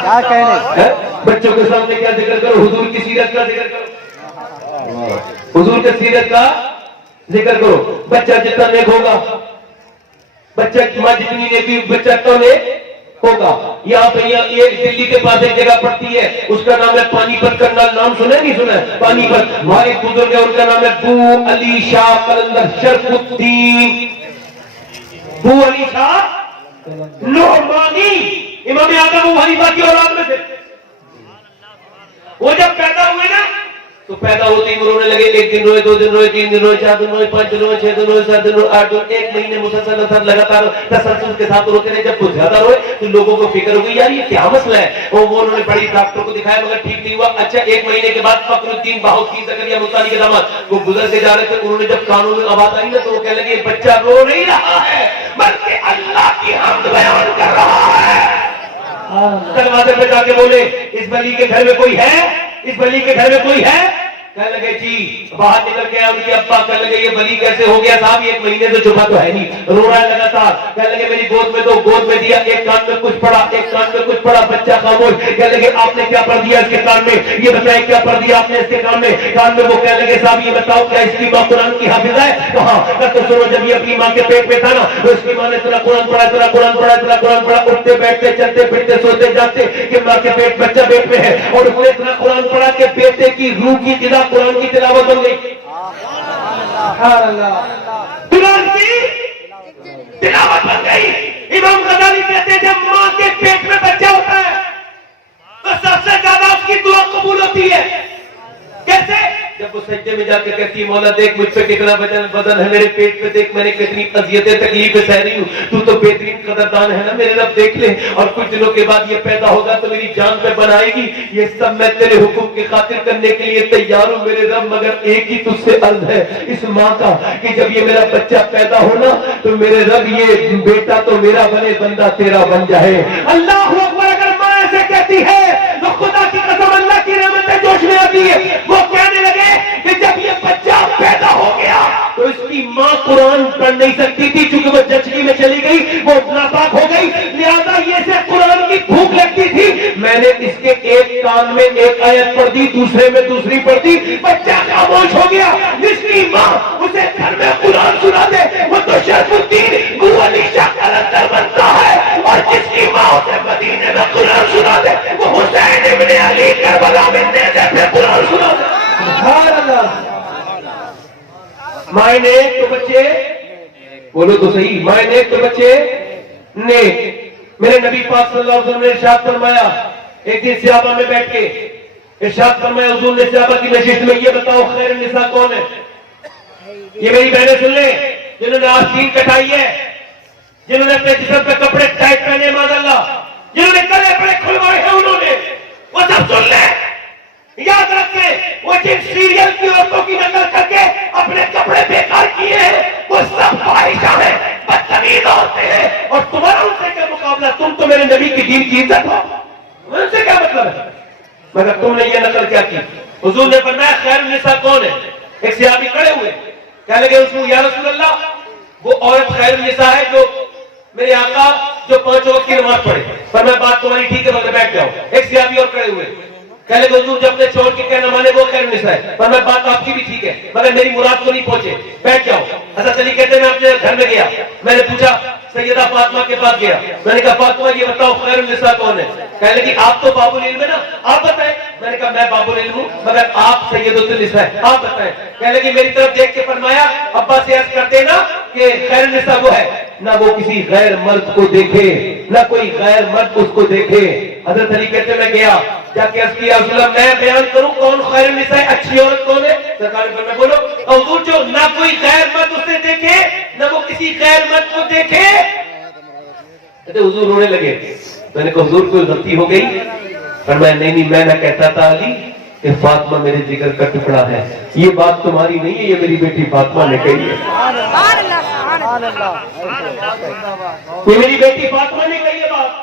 کیا کہنے بچوں کے سامنے کیا ذکر کرو؟ حضور کی سیرت کا ذکر کرو, حضور کی سیرت کا ذکر کرو. بچہ جتنا نیک ہوگا, بچہ ماں جتنی نیکی بچہ تو نیک ہوگا. یہاں پہ ایک دلی کے پاس ایک جگہ پڑتی ہے, اس کا نام ہے پانی پت کا. نام سنا نہیں سنا ہے پانی پت؟ وہاں ایک بزرگ ہے ان کا نام ہے بو علی شاہ قلندر شرف الدین, بو علی شاہ نعمانی, امام اعظم ابو حنیفہ کی اولاد میں سے. وہ جب پیدا ہوئے نا تو پیدا ہوتے ہی رونے لگے. 1 دن روئے, 2 دن روئے, 3 دن روئے, 4 دن روئے, 5 دن روئے, 6 دن روئے, 7 دن روئے, 8 دن, 1 مہینے مسلسل لگاتار تسلسل کے ساتھ روتے رہے. جب کچھ زیادہ روئے تو لوگوں کو فکر ہو گئی یار یہ کیا مسئلہ ہے. وہ انہوں نے بڑی ڈاکٹر کو دکھایا مگر ٹھیک نہیں ہوا. اچھا 1 مہینے کے بعد فخر الدین بہاؤدین زکریا ملتانی کے داماد وہ گزر کے جا رہے تھے. انہوں نے جب کانوں میں آواز آئی نا تو وہ کہنے لگے یہ بچہ رو نہیں رہا ہے بلکہ اللہ کی حمد بیان کر رہا ہے. دروازے پہ جا کے بولے اس ولی کے گھر میں کوئی ہے, اس ولی کے گھر میں کوئی ہے؟ کہنے لگے جی. باہر نکل گیا ان کے ابا, کہنے لگے یہ ولی کیسے ہو گیا صاحب, 1 مہینے سے چھپا تو ہے نہیں, رو رہا ہے لگاتار. کہنے لگے میری گود میں تو گود میں دیا, ایک کان میں کچھ پڑا, ایک کان میں کچھ پڑا. بچہ خاموش. کہنے لگے آپ نے کیا پڑھ دیا اس کے کان میں, یہ بتائیں کیا پڑھ دیا آپ نے اس کے کان میں. وہ کہنے لگے صاحب یہ بتاؤ کیا اس کی ماں قرآن کی حافظ ہے؟ کہاں تو سنو جب یہ اپنی ماں کے پیٹ میں تھا نا تو اس کی ماں نے تیرا قرآن پڑھا, تیرا قرآن پڑھا, تیرا قرآن پڑھا. اٹھتے بیٹھتے چلتے پھرتے سوتے جاتے کہ ماں کے پیٹ بچہ پیٹ میں ہے, اور اس نے اتنا قرآن پڑھا کہ بیٹے کی روح کی غذا قرآن کی تلاوت بن گئی. قرآن کی تلاوت بن گئی. امام غزالی کہتے ہیں جب ماں کے پیٹ میں بچہ ہوتا ہے تو سب سے زیادہ اس کی دعا قبول ہوتی ہے. کیسے؟ جب وہ سجدے میں جا کے کہتی ہے مولا دیکھ مجھ پہ کتنا بدن ہے, میرے پیٹ پہ دیکھ میں نے کتنی اذیتیں تکلیفیں سہ رہی ہوں, تو تو بہترین قدردان ہے نا میرے رب, دیکھ لے. اور کچھ دنوں کے بعد یہ پیدا ہوگا تو میری جان پہ بنائے گی. یہ سب میں تیرے حکم کی خاطر کرنے کے لیے تیار ہوں میرے رب, مگر ایک ہی تجھ سے عرض ہے اس ماں کا کہ جب یہ میرا بچہ پیدا ہونا تو میرے رب یہ بیٹا تو میرا بنے بندہ تیرا بن جائے. اللہ اکبر. اگر ماں ایسے کہتی ہے تو خدا کی قسم اللہ کی رحمتیں جوش میں آتی ہے. وہ کہنے لگے کہ جب یہ بچہ پیدا ہو گیا تو اس کی ماں قرآن پڑھ نہیں سکتی تھی چونکہ وہ جچگی میں چلی گئی, وہ ناپاک ہو گئی, لہذا یہ سے قرآن کی بھوک لگتی تھی. میں نے اس کے ایک کان میں ایک آیت پڑھ دی, دوسرے میں دوسری پڑھ دی, بچہ خاموش ہو گیا. جس کی ماں اسے گھر میں قرآن سنا دے وہ تو شرف الدین بو علی شاہ قلندر بنتا ہے, اور جس کی ماں اسے مدینے میں قرآن سنا دے وہ حسین ابن علی کربلا میں نیزے پہ قرآن سنا دے. مائیں نیک تو بچے بولو تو صحیح, مائیں نیک تو بچے نیک. میرے نبی پاک صلی اللہ علیہ وسلم نے ارشاد فرمایا, ایک دن صحابہ میں بیٹھ کے ارشاد فرمایا حضور نے صحابہ کی نشست میں, یہ بتاؤ خیر النساء کون ہے؟ یہ میری بہنیں سن لیں جنہوں نے آستین کٹائی ہے, جنہوں نے اپنے جسم پہ کپڑے ٹائٹ پہنے ماذ اللہ، جنہوں نے گلے اپنے کھلوائے ہیں انہوں نے، وہ سب سن لیں، یاد رکھیں وہ جن سیریل کی عورتوں کی نقل کر کے اپنے کپڑے بیکار کیے ہیں وہ سب فاحشہ ہیں، بدتمیز عورتیں ہیں، اور تمہارا ان سے کیا مقابلہ؟ تم تو میرے نبی کی دین کی عزت ہو، ان سے کیا مطلب ہے؟ مگر تم نے یہ نقل کیا کی؟ حضور نے فرمایا خیر النساء کون ہے؟ ایک صحابی کھڑے ہوئے کہنے لگے اس کو یا رسول اللہ وہ عورت خیر النساء ہے جو میرے آقا جو 5 وقت کی نماز پڑھے۔ فرمایا بات تمہاری ٹھیک ہے مگر بیٹھ جاؤ۔ ایک صحابی اور کھڑے ہوئے کہنے لگے حضور جب نے چھوڑ کے کہنا مانے وہ خیر النساء ہے۔ فرمایا بات آپ کی بھی ٹھیک ہے مگر میری مراد کو نہیں پہنچے، بیٹھ جاؤ۔ حضرت علی کہتے ہیں میں اپنے گھر میں گیا، میں نے پوچھا سیدہ فاطمہ کے پاس گیا، میں نے کہا فاطمہ یہ بتاؤ خیر النساء کون ہے؟ کہنے لگی آپ تو باب العلم ہے نا، آپ بتائیں۔ میں نے کہا میں باب العلم ہوں مگر آپ سیدۃ النساء ہیں، آپ بتائیں۔ کہنے لگی میری طرف دیکھ کے فرمایا ابا سے عرض کر دینا کہ خیر النساء وہ ہے نہ وہ کسی غیر مرد کو دیکھے نہ کوئی غیر مرد اس کو دیکھے۔ حضرت علی کہتے میں گیا جا کے عرض کیا رسول اللہ میں بیان کروں کون خیر النساء ہے، اچھی عورت کون ہے؟ سرکار نے فرمایا بولو۔ حضور جو نہ کوئی غیر مرد اسے دیکھے نہ وہ کسی غیر مرد کو دیکھے۔ کہتے حضور رونے لگے۔ میں نے کہا حضور کوئی غلطی ہو گئی؟ فرمایا نہیں میں نہ کہتا تھا علی کہ فاطمہ میرے جگر کا ٹکڑا ہے، یہ بات تمہاری نہیں ہے، یہ میری بیٹی فاطمہ نے کہی ہے، یہ میری بیٹی فاطمہ نے کہی ہے بات۔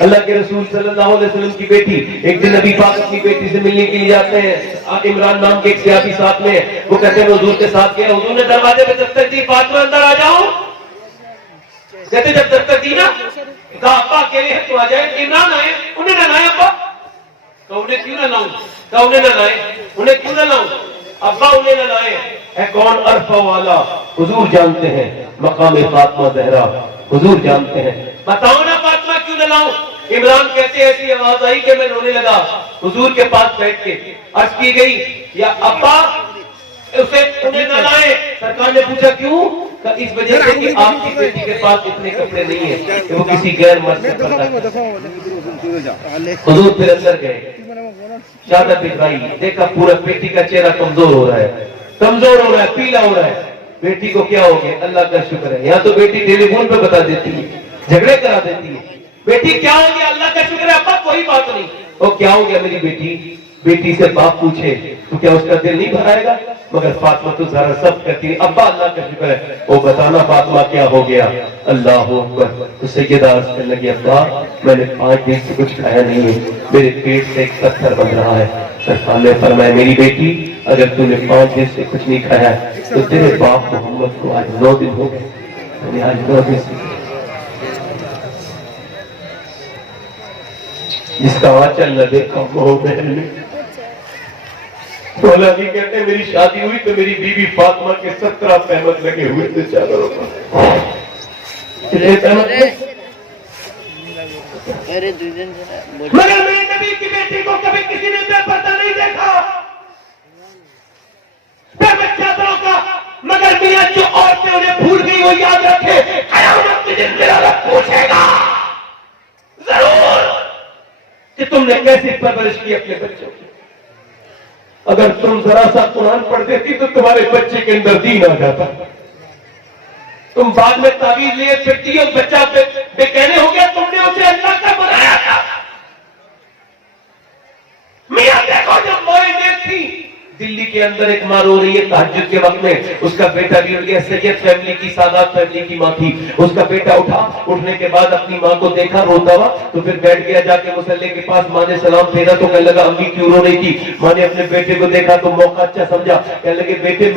اللہ کے رسول صلی اللہ علیہ وسلم کی بیٹی ایک دن نبی پاک اپنی بیٹی سے ملنے کے لیے جاتے ہیں، عمران نام کے ایک صحابی ساتھ میں، وہ کہتے ہیں حضور کے ساتھ گیا، حضور نے دروازے پہ دستک دی فاطمہ اندر آ جاؤ۔ کہتے جب دستک دی نا کہا ابا اکیلے ہیں تو آ جائے، عمران آئے انہیں نہ لائے ابا، کہا انہیں کیوں نہ لاؤں، کہا انہیں نہ لائے، انہیں کیوں نہ لاؤں ابا انہیں نہ لائے، ہے کون عرفہ والا، حضور جانتے ہیں مقام فاطمہ زہرا، حضور جانتے ہیں، بتاؤ نا فاطمہ کیوں نہ لاؤں؟ عمران کہتے ہیں ایسی آواز آئی کہ میں رونے لگا، حضور کے پاس بیٹھ کے عرض کی گئی یا ابا اسے انہیں نہ لائے۔ سرکار نے پوچھا کیوں؟ کہ اس وجہ سے کہ آپ کی بیٹی کے پاس اتنے کپڑے نہیں ہیں کہ وہ کسی غیر مرد سے پردہ کرے۔ حضور پھر اندر گئے، چادر بچھائی، دیکھا پورا بیٹی کا چہرہ کمزور ہو رہا ہے، کمزور ہو رہا ہے، پیلا ہو رہا ہے۔ بیٹی کو کیا ہو گیا؟ اللہ کا شکر ہے، یہاں تو بیٹی ٹیلی فون پہ بتا دیتی ہے، جھگڑے کرا دیتی ہے، بیٹی کیا ہو گیا؟ اللہ کا شکر ہے ابا کوئی بات نہیں۔ وہ کیا ہو گیا میری بیٹی؟ بیٹی سے باپ پوچھے تو کیا اس کا دل نہیں بھرائے گا؟ مگر فاطمہ تو ذرا سب کہتی ہے ابا اللہ کا شکر ہے، وہ بتانا فاطمہ کیا ہو گیا؟ اللہ اکبر۔ تو سیدہ عرض کرنے لگی ابا میں نے 5 دن سے کچھ کھایا نہیں ہے، میرے پیٹ سے ایک پتھر بن رہا ہے۔ سرکار نے فرمایا میری بیٹی اگر تم نے 5 دن سے کچھ نہیں کھایا تو تیرے باپ محمد کو آج 9 دن ہو گئے، یعنی آج 9 دن سے جس کا آنچل نہ دیکھا وہ بہن نے۔ مولا علی کہتے ہیں میری شادی ہوئی تو میری بیوی فاطمہ کے 17 پہمت لگے ہوئے تھے چادروں پر۔ مگر میرے نبی کی بیٹی کو کبھی کسی نے بے پردہ نہیں دیکھا، پہمت چادروں کا۔ مگر میاں جو عورتیں انہیں بھول گئی وہ یاد رکھے قیامت کے دن میرا رب پوچھے گا ضرور کہ تم نے کیسی پرورش کی اپنے بچوں کی۔ اگر تم ذرا سا قرآن پڑھ دیتی تو تمہارے بچے کے اندر دین آ جاتا، تم بعد میں تعویذ لیے پھرتی اور بچہ بے کہنے ہو گیا، تم نے اسے اللہ کا بنایا تھا۔ میاں دیکھو جب موئے نیک تھی، دلی کے اندر ایک ماں رو رہی ہے تہجد کے وقت میں، اس کا بیٹا بھی اٹھ گیا، سید فیملی کی سادات فیملی کی ماں تھی، اس کا بیٹا اٹھا، اٹھنے کے بعد اپنی ماں کو دیکھا روتا ہوا تو پھر بیٹھ گیا جا کے مصلی کے پاس، ماں نے سلام پھیرا تو کہنے لگا امی کیوں رو رہی تھی؟ ماں نے اپنے بیٹے کو دیکھا تو موقع اچھا سمجھا، کہنے لگے بیٹے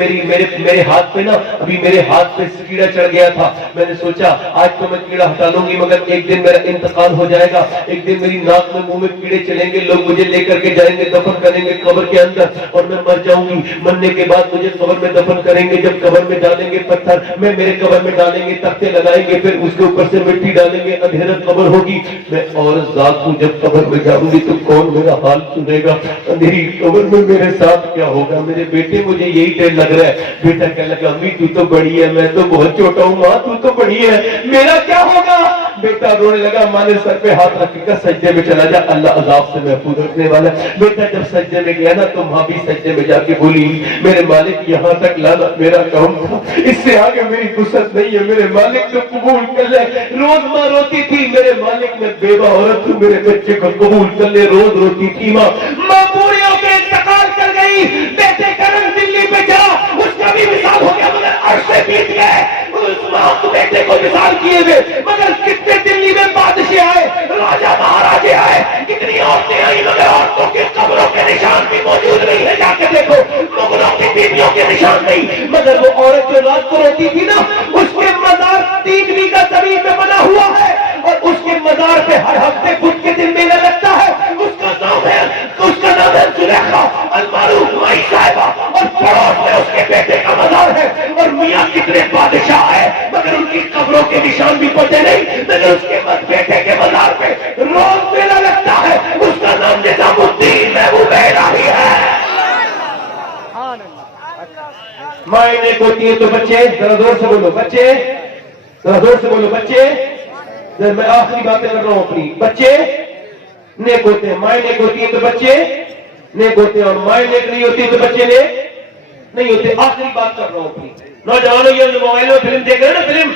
میرے ہاتھ پہ نا ابھی میرے ہاتھ پہ کیڑا چڑھ گیا تھا، میں نے سوچا آج تو میں کیڑا ہٹا لوں گی مگر ایک دن میرا انتقال ہو جائے گا، ایک دن میری ناک میں منہ میں کیڑے چلیں گے، لوگ مجھے لے کر کے جائیں گے دفن کریں گے قبر کے اندر اور میں مر جاؤں گی، مرنے کے بعد مجھے قبر میں دفن کریں گے، جب قبر میں ڈالیں گے پتھر میں میرے قبر میں ڈالیں گے، تختے لگائیں گے، پھر اس کے اوپر سے مٹی ڈالیں گے، اندھیرا قبر ہوگی، میں عورت ذات ہوں، جب قبر میں جاؤں گی تو کون میرا حال سنے گا؟ اندھیری قبر میں میرے ساتھ کیا ہوگا؟ میرے بیٹے مجھے یہی ڈر لگ رہا ہے۔ بیٹا کہنے لگا امی تو بڑی ہے، میں تو بہت چھوٹا ہوں، ماں تو بڑی ہے، میرا کیا ہوگا؟ بیٹا رونے لگا، ماں نے سر پہ ہاتھ رکھ کر سجدے میں چلا جا، اللہ عذاب سے محفوظ رکھنے والا۔ بیٹا جب سجدے میں گیا نا تو ماں بھی سجدے میں جا کے بولی میرے مالک یہاں تک لانا میرا کام تھا، اس سے آگے میری فرصت نہیں ہے، میرے مالک تو قبول کر لے۔ روز ماں روتی تھی میرے مالک میں بیوہ عورت ہوں، میرے بچے کو قبول کر لے، روز روتی تھی ماں۔ ماں پوری ہو کے انتقال کر گئی، بیٹے کرن دلی پہ جا، اس کا بھی مثال ہو گیا مگر عرصے بیت گئے، اس ماں کو بیٹے کو مثال کیے ہوئے، مگر کتنے دلی میں بادشاہ آئے، راجہ مہاراجے آئے، کتنی عورتیں آئی مگر عورتوں کے قبروں کے نشان بھی موجود نہیں ہے، جا کے دیکھو مغلوں کی بیویوں کے نشان نہیں، مگر وہ عورت جو رات کو روتی تھی نا اس کے مزار 3 بیگھہ زمین میں بنا ہوا ہے اور اس کے مزار پہ ہر ہفتے بدھ کے دن میلہ لگتا ہے، اس کا نام ہے زلیخا المعروف مائی صاحبہ، اور پڑوس میں اس کے بیٹے کا مزار ہے، اور میاں کتنے بادشاہ ہے مگر ان کی قبروں کے نشان بھی پتے نہیں، مگر اس کے بیٹے کے مزار پہ روز میلہ لگتا ہے، اس کا نام نظام الدین محبوب الہی ہے۔ مائیں نیک ہوتی ہے تو بچے، ذرا زور سے بولو بچے، ذرا زور سے بولو بچے، میں آخری باتیں کر رہا ہوں اپنی، بچے نیک ہوتے ہیں، مائیں نیک ہوتی ہیں تو بچے نیک ہوتے ہیں، اور مائیں نیک نہیں ہوتی تو بچے نیک نہیں ہوتے۔ آخری بات کر رہا ہوں اپنی، نوجوانوں یہ موبائل میں فلم دیکھ رہے ہیں نا، فلم،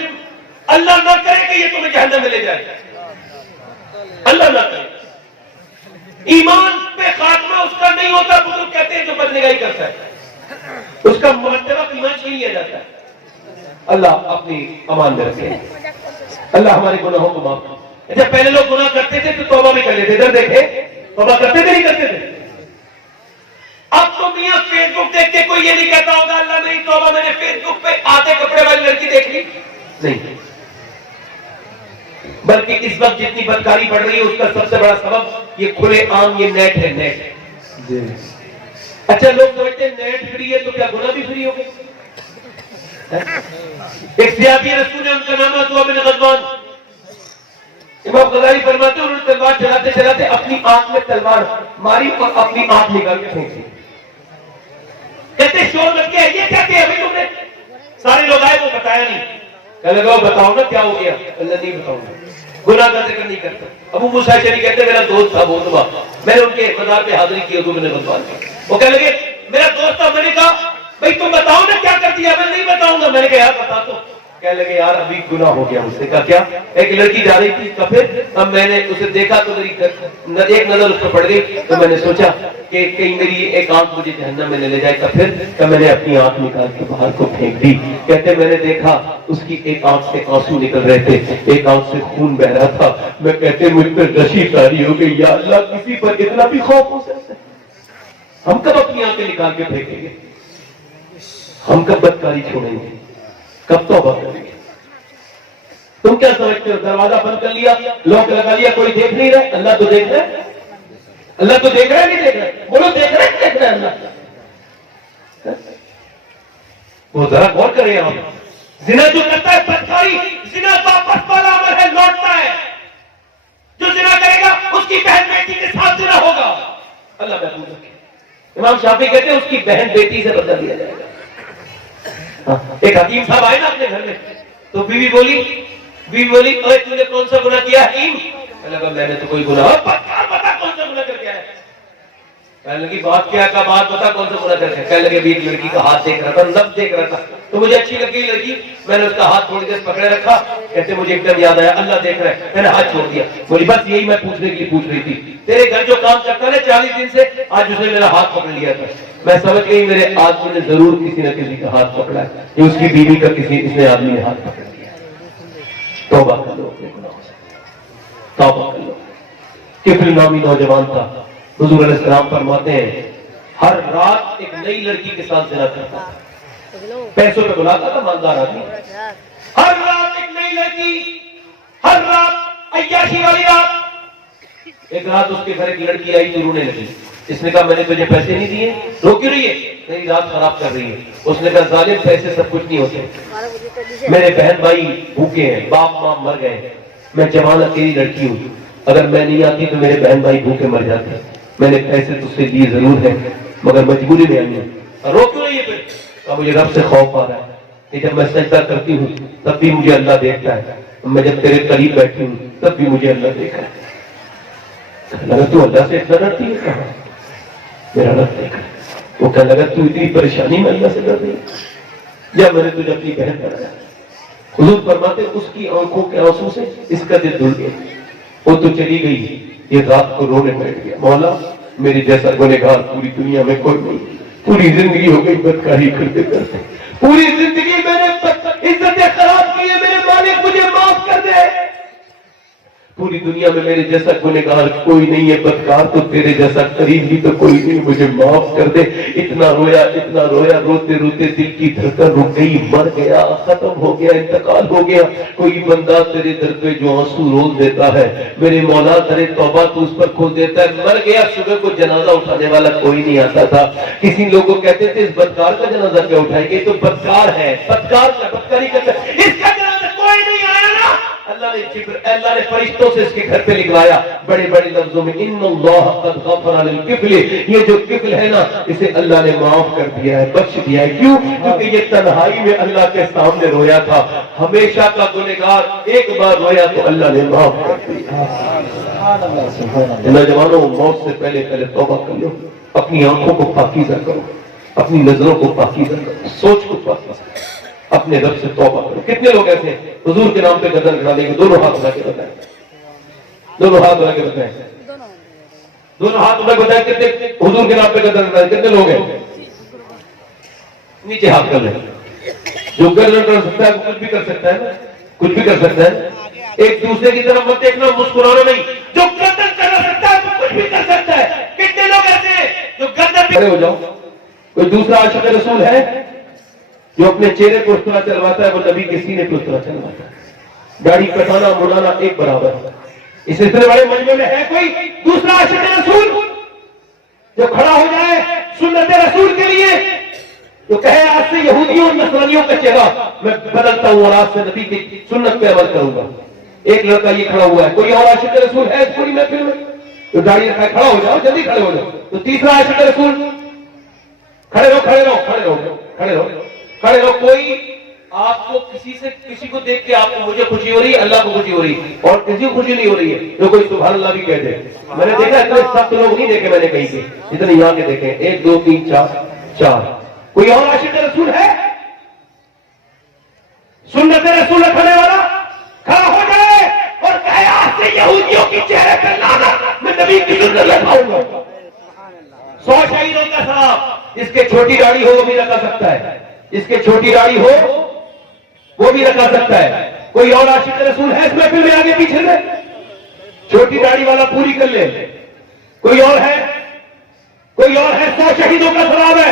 اللہ نہ کرے کہ یہ تمہیں جہنم میں لے جائے، اللہ نہ کرے۔ ایمان پہ خاتمہ اس کا نہیں ہوتا، بزرگ کہتے ہیں جو بدنگاہی کرتا ہے اس کا مرتبہ ایمان چھین لیا جاتا ہے۔ اللہ اپنی امان میں رکھے، اللہ ہمارے گناہوں کو معاف کرے۔ جب پہلے لوگ گناہ کرتے تھے تو توبہ بھی کر لیتے، ادھر دیکھے توبہ کرتے تھے نہیں کرتے تھے؟ اب تو میاں فیس بک دیکھ کے کوئی یہ نہیں کہتا ہوگا اللہ نہیں توبہ میں نے فیس بک پہ آدھے کپڑے والی لڑکی دیکھ لی، نہیں، بلکہ اس وقت جتنی بدکاری بڑھ رہی ہے اس کا سب سے بڑا سبب یہ کھلے عام یہ نیٹ ہے، نیٹ۔ اچھا لوگ سمجھتے ہیں نیٹ فری ہے تو کیا گناہ بھی فری ہو گئے؟ ایک سیاسی رسول ہے ان کا نام ہے بن غزوان، امام غزالی فرماتے ہیں انہوں نے تلوار چلاتے چلاتے اپنی آنکھ میں تلوار ماری اور اپنی آنکھ نکال کے پھینک دی، کہتے شور مچ گیا، یہ کیا کیا بھائی تم نے؟ سارے لوگ آئے وہ بتایا نہیں، کہنے لگا بتاؤ نا کیا ہو گیا؟ اللہ نہیں بتاؤں گا، گناہ کا ذکر نہیں کرتا۔ ابو موسیٰ اشعری کہتے میرا دوست تھا بہت ہوا، میں نے ان کے مزار پہ حاضری کی حضور بن غزوان کی، وہ کہنے لگے میرا دوست تھا، میں نے کہا بھائی تم بتاؤ نا کیا کر دیا؟ میں نہیں بتاؤں گا، میں نے کہا یار بتا تو، کہنے لگے یار ابھی گناہ ہو گیا مجھ سے۔ کہا کیا؟ ایک لڑکی جا رہی تھی کفر، اب میں نے اسے دیکھا تو میری ایک نظر اس پر پڑ گئی تو میں نے سوچا کہ کہیں میری ایک آنکھ مجھے جہنم میں لے جائے کفر، تو میں نے اپنی آنکھ نکال کے باہر کو پھینک دی۔ کہتے میں نے دیکھا اس کی ایک آنکھ سے آنسو نکل رہے تھے، ایک آنکھ سے خون بہ رہا تھا، میں کہتے مجھ پر رشی طاری ہو گئی، یا اللہ کسی پر اتنا بھی خوف ہو سکتا ہے؟ ہم کب اپنی آنکھیں نکال کے پھینکیں گے؟ ہم کب بدکاری چھوڑیں گے؟ کب توبہ کریں گے؟ تم کیا سمجھتے ہو دروازہ بند کر لیا، لاک لگا لیا، کوئی دیکھ نہیں رہا؟ اللہ تو دیکھ رہا ہے، اللہ تو دیکھ رہا ہے نہیں دیکھ رہا ہے؟ بولو دیکھ رہا ہے دیکھ رہا ہے اللہ؟ وہ ذرا غور کریں آپ، زنا جو کرتا ہے بدکاری، زنا واپس والا عمل ہے، لوٹتا ہے، جو زنا کرے گا اس کی بہن بیٹی کے ساتھ زنا ہوگا، اللہ محفوظ رکھے۔ امام شافعی کہتے ہیں اس کی بہن بیٹی سے بدلہ دیا جائے گا۔ ایک حکیم صاحب آئے نا اپنے گھر میں تو بیوی بولی اوے تو نے کون سا گناہ کیا حکیم؟ کہنے لگا میں نے تو کوئی گناہ، بتا کون سا گناہ کر کے آیا؟ کہنے لگی بات کیا کا بات بتا کون سا گناہ کر کے؟ کہنے لگے ایک لڑکی کا ہاتھ دیکھ رہا تھا، نب دیکھ رہا تھا تو مجھے اچھی لگی لڑکی، میں نے اس کا ہاتھ تھوڑی دیر پکڑے رکھا، کہتے مجھے ایک دم یاد آیا اللہ دیکھ رہا ہے، میں نے ہاتھ چھوڑ دیا، بولی بس یہی میں پوچھنے کے لیے پوچھ رہی تھی، تیرے گھر جو کام چلتا ہے 40 دن سے، آج اس نے میرا ہاتھ پکڑ لیا تھا، میں سمجھ گئی میرے آدمی نے ضرور کسی نہ کسی کا ہاتھ پکڑا ہے، یہ اس کی بیوی کا کسی اس نے آدمی نے ہاتھ پکڑ لیا۔ توبہ کر لو اپنے گناہوں سے، توبہ کر لو۔ کفل نامی نوجوان تھا، حضور علیہ السلام فرماتے ہیں ہر رات ایک نئی لڑکی کے ساتھ زنا کرتا تھا، پیسوں پہ بلاتا تھا مالدار آدمی، ہر رات ایک نئی لڑکی، ہر رات عیاشی والی رات۔ ایک رات اس کے گھر ایک لڑکی آئی تو رونے لگی، اس نے کہا میں نے تجھے پیسے نہیں دیے؟ رو کیوں رہی ہے؟ نہیں رات خراب کر رہی ہے۔ اس نے کہا ظالم پیسے سب کچھ نہیں ہوتے، میرے بہن بھائی بھوکے ہیں، باپ ماں مر گئے، میں جوان اکیلی لڑکی ہوں، اگر میں نہیں آتی تو میرے بہن بھائی بھوکے مر جاتے، میں نے پیسے تجھ سے لیے ضرور ہے مگر مجبوری میں آئی ہوں۔ رو کیوں رہی ہے پھر؟ مجھے رب سے خوف آ رہا ہے کہ جب میں سجدہ کرتی ہوں تب بھی مجھے اللہ دیکھتا ہے، میں جب تیرے قریب بیٹھی ہوں تب بھی مجھے اللہ دیکھ رہا ہے. لگا تو اللہ سے اتنا ڈرتی ہے, کہاں میرا رب دیکھ رہا ہے. وہ کہنے لگا تو اتنی پریشانی میں اللہ سے ڈر رہی ہے, یا میں نے تجھے اپنی بہن بنایا. حضور فرماتے اس کی آنکھوں کے آنسوں سے اس کا دل دھل گیا. وہ تو چلی گئی, یہ رات کو رونے بیٹھ گیا, مولا میرے جیسا گنہگار پوری دنیا میں کوئی نہیں. پوری زندگی ہو گئی بدکاری کرتے کرتے, پوری زندگی میں نے عزتیں خراب کی ہے, میرے مالک مجھے معاف کر دے. پوری دنیا میں میرے جیسا گنہگار کوئی نہیں ہے, بدکار تو تیرے جیسا قریب بھی تو کوئی نہیں, مجھے معاف کر دے. اتنا رویا, روتے روتے دل کی دھڑکن رک گئی, مر گیا, ختم ہو گیا, انتقال ہو گیا. کوئی بندہ تیرے در پہ جو آنسو رول دیتا ہے, میرے مولا تیرے توبہ تو اس پر کھول دیتا ہے. مر گیا, صبح کو جنازہ اٹھانے والا کوئی نہیں آتا تھا. کسی لوگ کو کہتے تھے اس بدکار کا جنازہ کیا اٹھائیں گے, تو بدکار ہے, بدکاری کرتا ہے, اس کا جنازہ کوئی نہیں آیا نا. اللہ نے فرشتوں سے اس کے گھر پہ لکھوایا بڑے بڑے لفظوں میں, ان اللہ قد غفر للکفل. یہ جو کفل ہے نا, اسے اللہ نے معاف کر دیا ہے, بخش دیا ہے. کیوں؟ کیونکہ یہ تنہائی میں اللہ کے سامنے رویا تھا. ہمیشہ کا گنہگار ایک بار رویا تو اللہ نے معاف کر دیا. نوجوانوں, موت سے پہلے توبہ کر لو, اپنی آنکھوں کو پاکیزہ کرو, اپنی نظروں کو پاکیزہ کرو, سوچ کو پاکیزہ کرو, اپنے رب سے توبہ کرو. کتنے لوگ ایسے ہیں حضور کے نام پہ گردن اٹھا دیں گے؟ دونوں ہاتھ اٹھا کے بتائیں, دونوں ہاتھ اٹھا کے بتائیں, دونوں ہاتھ اٹھا کے بتائیں کتنے حضور کے نام پہ گردن اٹھا, کتنے لوگ ہیں؟ نیچے ہاتھ کر لیں. جو گردن کر سکتا ہے وہ کچھ بھی کر سکتا ہے, کچھ بھی کر سکتا ہے. ایک دوسرے کی طرف مت دیکھنا, مسکرانا نہیں. جو گردن کر سکتا ہے وہ کچھ بھی کر سکتا ہے. کتنے لوگ ایسے ہیں جو گردن کھڑے ہو جاؤ. کوئی دوسرا عاشق رسول ہے جو اپنے چہرے کو اس طرح چلواتا ہے, وہ نبی کے سینے کو اس طرح چلواتا ہے. داڑھی کٹانا مڑانا ایک برابر ہے. اس سلسلے والے مجمع میں ہے کوئی دوسرا عاشق رسول جو کھڑا ہو جائے سنت رسول کے لیے, جو کہے آج سے یہودیوں اور نصرانیوں کا چہرہ میں بدلتا ہوں اور آج سے نبی کی سنت پہ عمل کروں گا. ایک لڑکا یہ کھڑا ہوا ہے. کوئی اور عاشق رسول ہے اس پوری محفل میں جو داڑھی رکھا ہے؟ کھڑا ہو جاؤ, جلدی کھڑے ہو جاؤ. تو تیسرا عاشق رسول, کھڑے رہو کھڑے رہو کھڑے رہو کھڑے رہو کھڑے رہو. کوئی آپ کو کسی کو دیکھ کے آپ کو, مجھے خوشی ہو رہی ہے, اللہ کو خوشی ہو رہی ہے, اور کسی کو خوشی نہیں ہو رہی ہے جو کوئی سبحان اللہ بھی کہہ دے. میں نے دیکھا اتنے سخت لوگ نہیں دیکھے میں نے کہیں کے, اتنے یہاں کے دیکھے 1 2 3 4. کوئی اور عاشق رسول ہے سنت رسول رکھنے والا؟ کھڑا ہو جائے اور کہے آج سے یہودیوں کی چہرے پہ لعنت, میں نبی کی سنت رکھاؤں گا. 100 شہیدوں کا ثواب. جس کے چھوٹی داڑھی ہو وہ بھی رکھا سکتا ہے, جس کے چھوٹی داڑھی ہو وہ بھی رکھا سکتا ہے. کوئی اور عاشق رسول ہے اس محفل میں آگے پیچھے سے؟ چھوٹی داڑھی والا پوری کر لے. کوئی اور ہے؟ کوئی اور ہے؟ 100 شہیدوں کا ثواب ہے.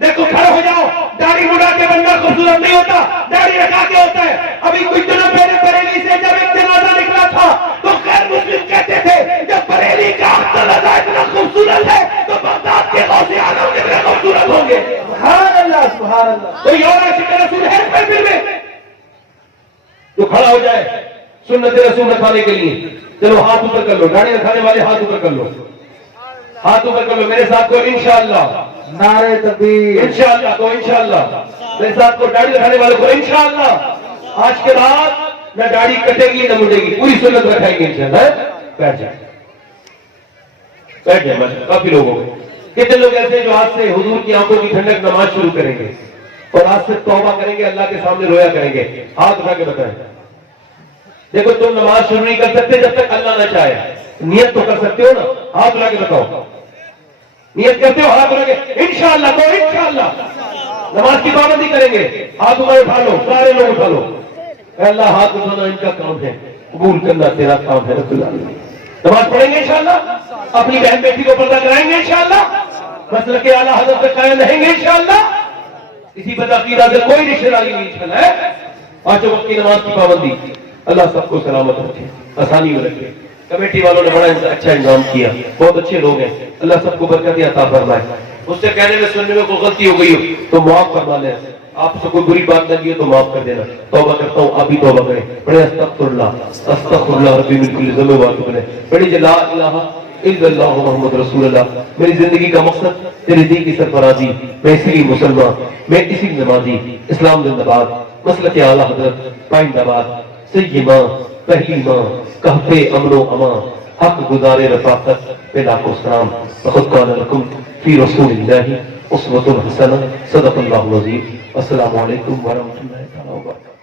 دیکھو کھڑے ہو جاؤ. داڑھی مڑا کے بندہ خوبصورت نہیں ہوتا, داڑھی رکھا کے ہوتا ہے. ابھی کچھ دنوں پہلے بریلی سے جب ایک جنازہ نکلا تھا تو غیر مسلم کہتے تھے جب بریلی کا جنازہ اتنا خوبصورت ہے تو بغداد کے غوث اعظم کتنے خوبصورت ہوں گے. سبحان اللہ سبحان اللہ. کوئی اور عاشق رسول ہے اس محفل میں جو کھڑا ہو جائے سنت رسول رکھانے کے لیے؟ چلو ہاتھ اوپر کر لو, داڑھی رکھانے والے ہاتھ اوپر کر لو, ہاتھ اوپر کر لو. میرے ساتھ کو انشاءاللہ نعرہ تکبیر, انشاءاللہ کو انشاءاللہ. میرے ساتھ کو داڑھی رکھانے والے کو انشاءاللہ آج کے بعد نہ داڑھی کٹے گی نہ مڑے گی, پوری سنت رکھائیں گے انشاءاللہ. بیٹھ جائیں بیٹھ جائیں. کافی لوگ ہو گئے. کتنے لوگ ایسے جو آج سے حضور کی آنکھوں کی ٹھنڈک نماز شروع کریں گے اور آج سے توبہ کریں گے, اللہ کے سامنے رویا کریں گے؟ ہاتھ اٹھا کے بتائیں. دیکھو تم نماز شروع نہیں کر سکتے جب تک اللہ نہ چاہے. نیت تو کر سکتے ہو نا, ہاتھ اٹھا کے بتاؤ. نیت کرتے ہو؟ ہاتھ اٹھا کے انشاءاللہ کو انشاءاللہ نماز کی پابندی کریں گے. ہاتھ اوپر اٹھا لو, سارے لوگ اٹھا لو. اے اللہ حق اٹھانا ان کا کام ہے, قبول کرنا تیرا کام ہے رب العالمین. نماز پڑھیں گے انشاءاللہ, اپنی بہن بیٹی کو پردہ کرائیں گے انشاءاللہ, مسلک اعلیٰ حضرت سے قائم رہیں گے انشاءاللہ. کسی بدعقیدہ سے کوئی رشتہ داری نہیں انشاءاللہ ہے. پانچوں وقت کی نماز کی پابندی. اللہ سب کو سلامت رکھے, آسانی میں رکھے. کمیٹی والوں نے بڑا اچھا انتظام کیا, بہت اچھے لوگ ہیں. اللہ سب کو برکت عطا فرمائے. مجھ سے کہنے میں سننے میں کوئی غلطی ہو گئی ہو تو معاف فرما لیں. آپ سے کوئی بری بات لگی ہے تو معاف کر دینا. توبہ کرتا ہوں, آپ بھی توبہ کریں. بڑے استغفر اللہ ربی من کل ذنب واتوب الیہ. بڑی لا الہ الا اللہ محمد رسول اللہ. میری زندگی کا مقصد تیرے دین کی سرفرازی. میں اسی لیے مسلمان, میں اسی نمازی. اسلام زندہ باد, مسلک اعلیٰ حضرت پائند آباد. سی ماں پہلی ماں کہفے امن و امان حق گزار رفاقت پہ لاکھوں سلام لقد کان لکم فی رسول اللہ اسوۃ حسنہ صدق اللہ العظیم. السلام علیکم ورحمۃ اللہ تعالی وبرکاتہ.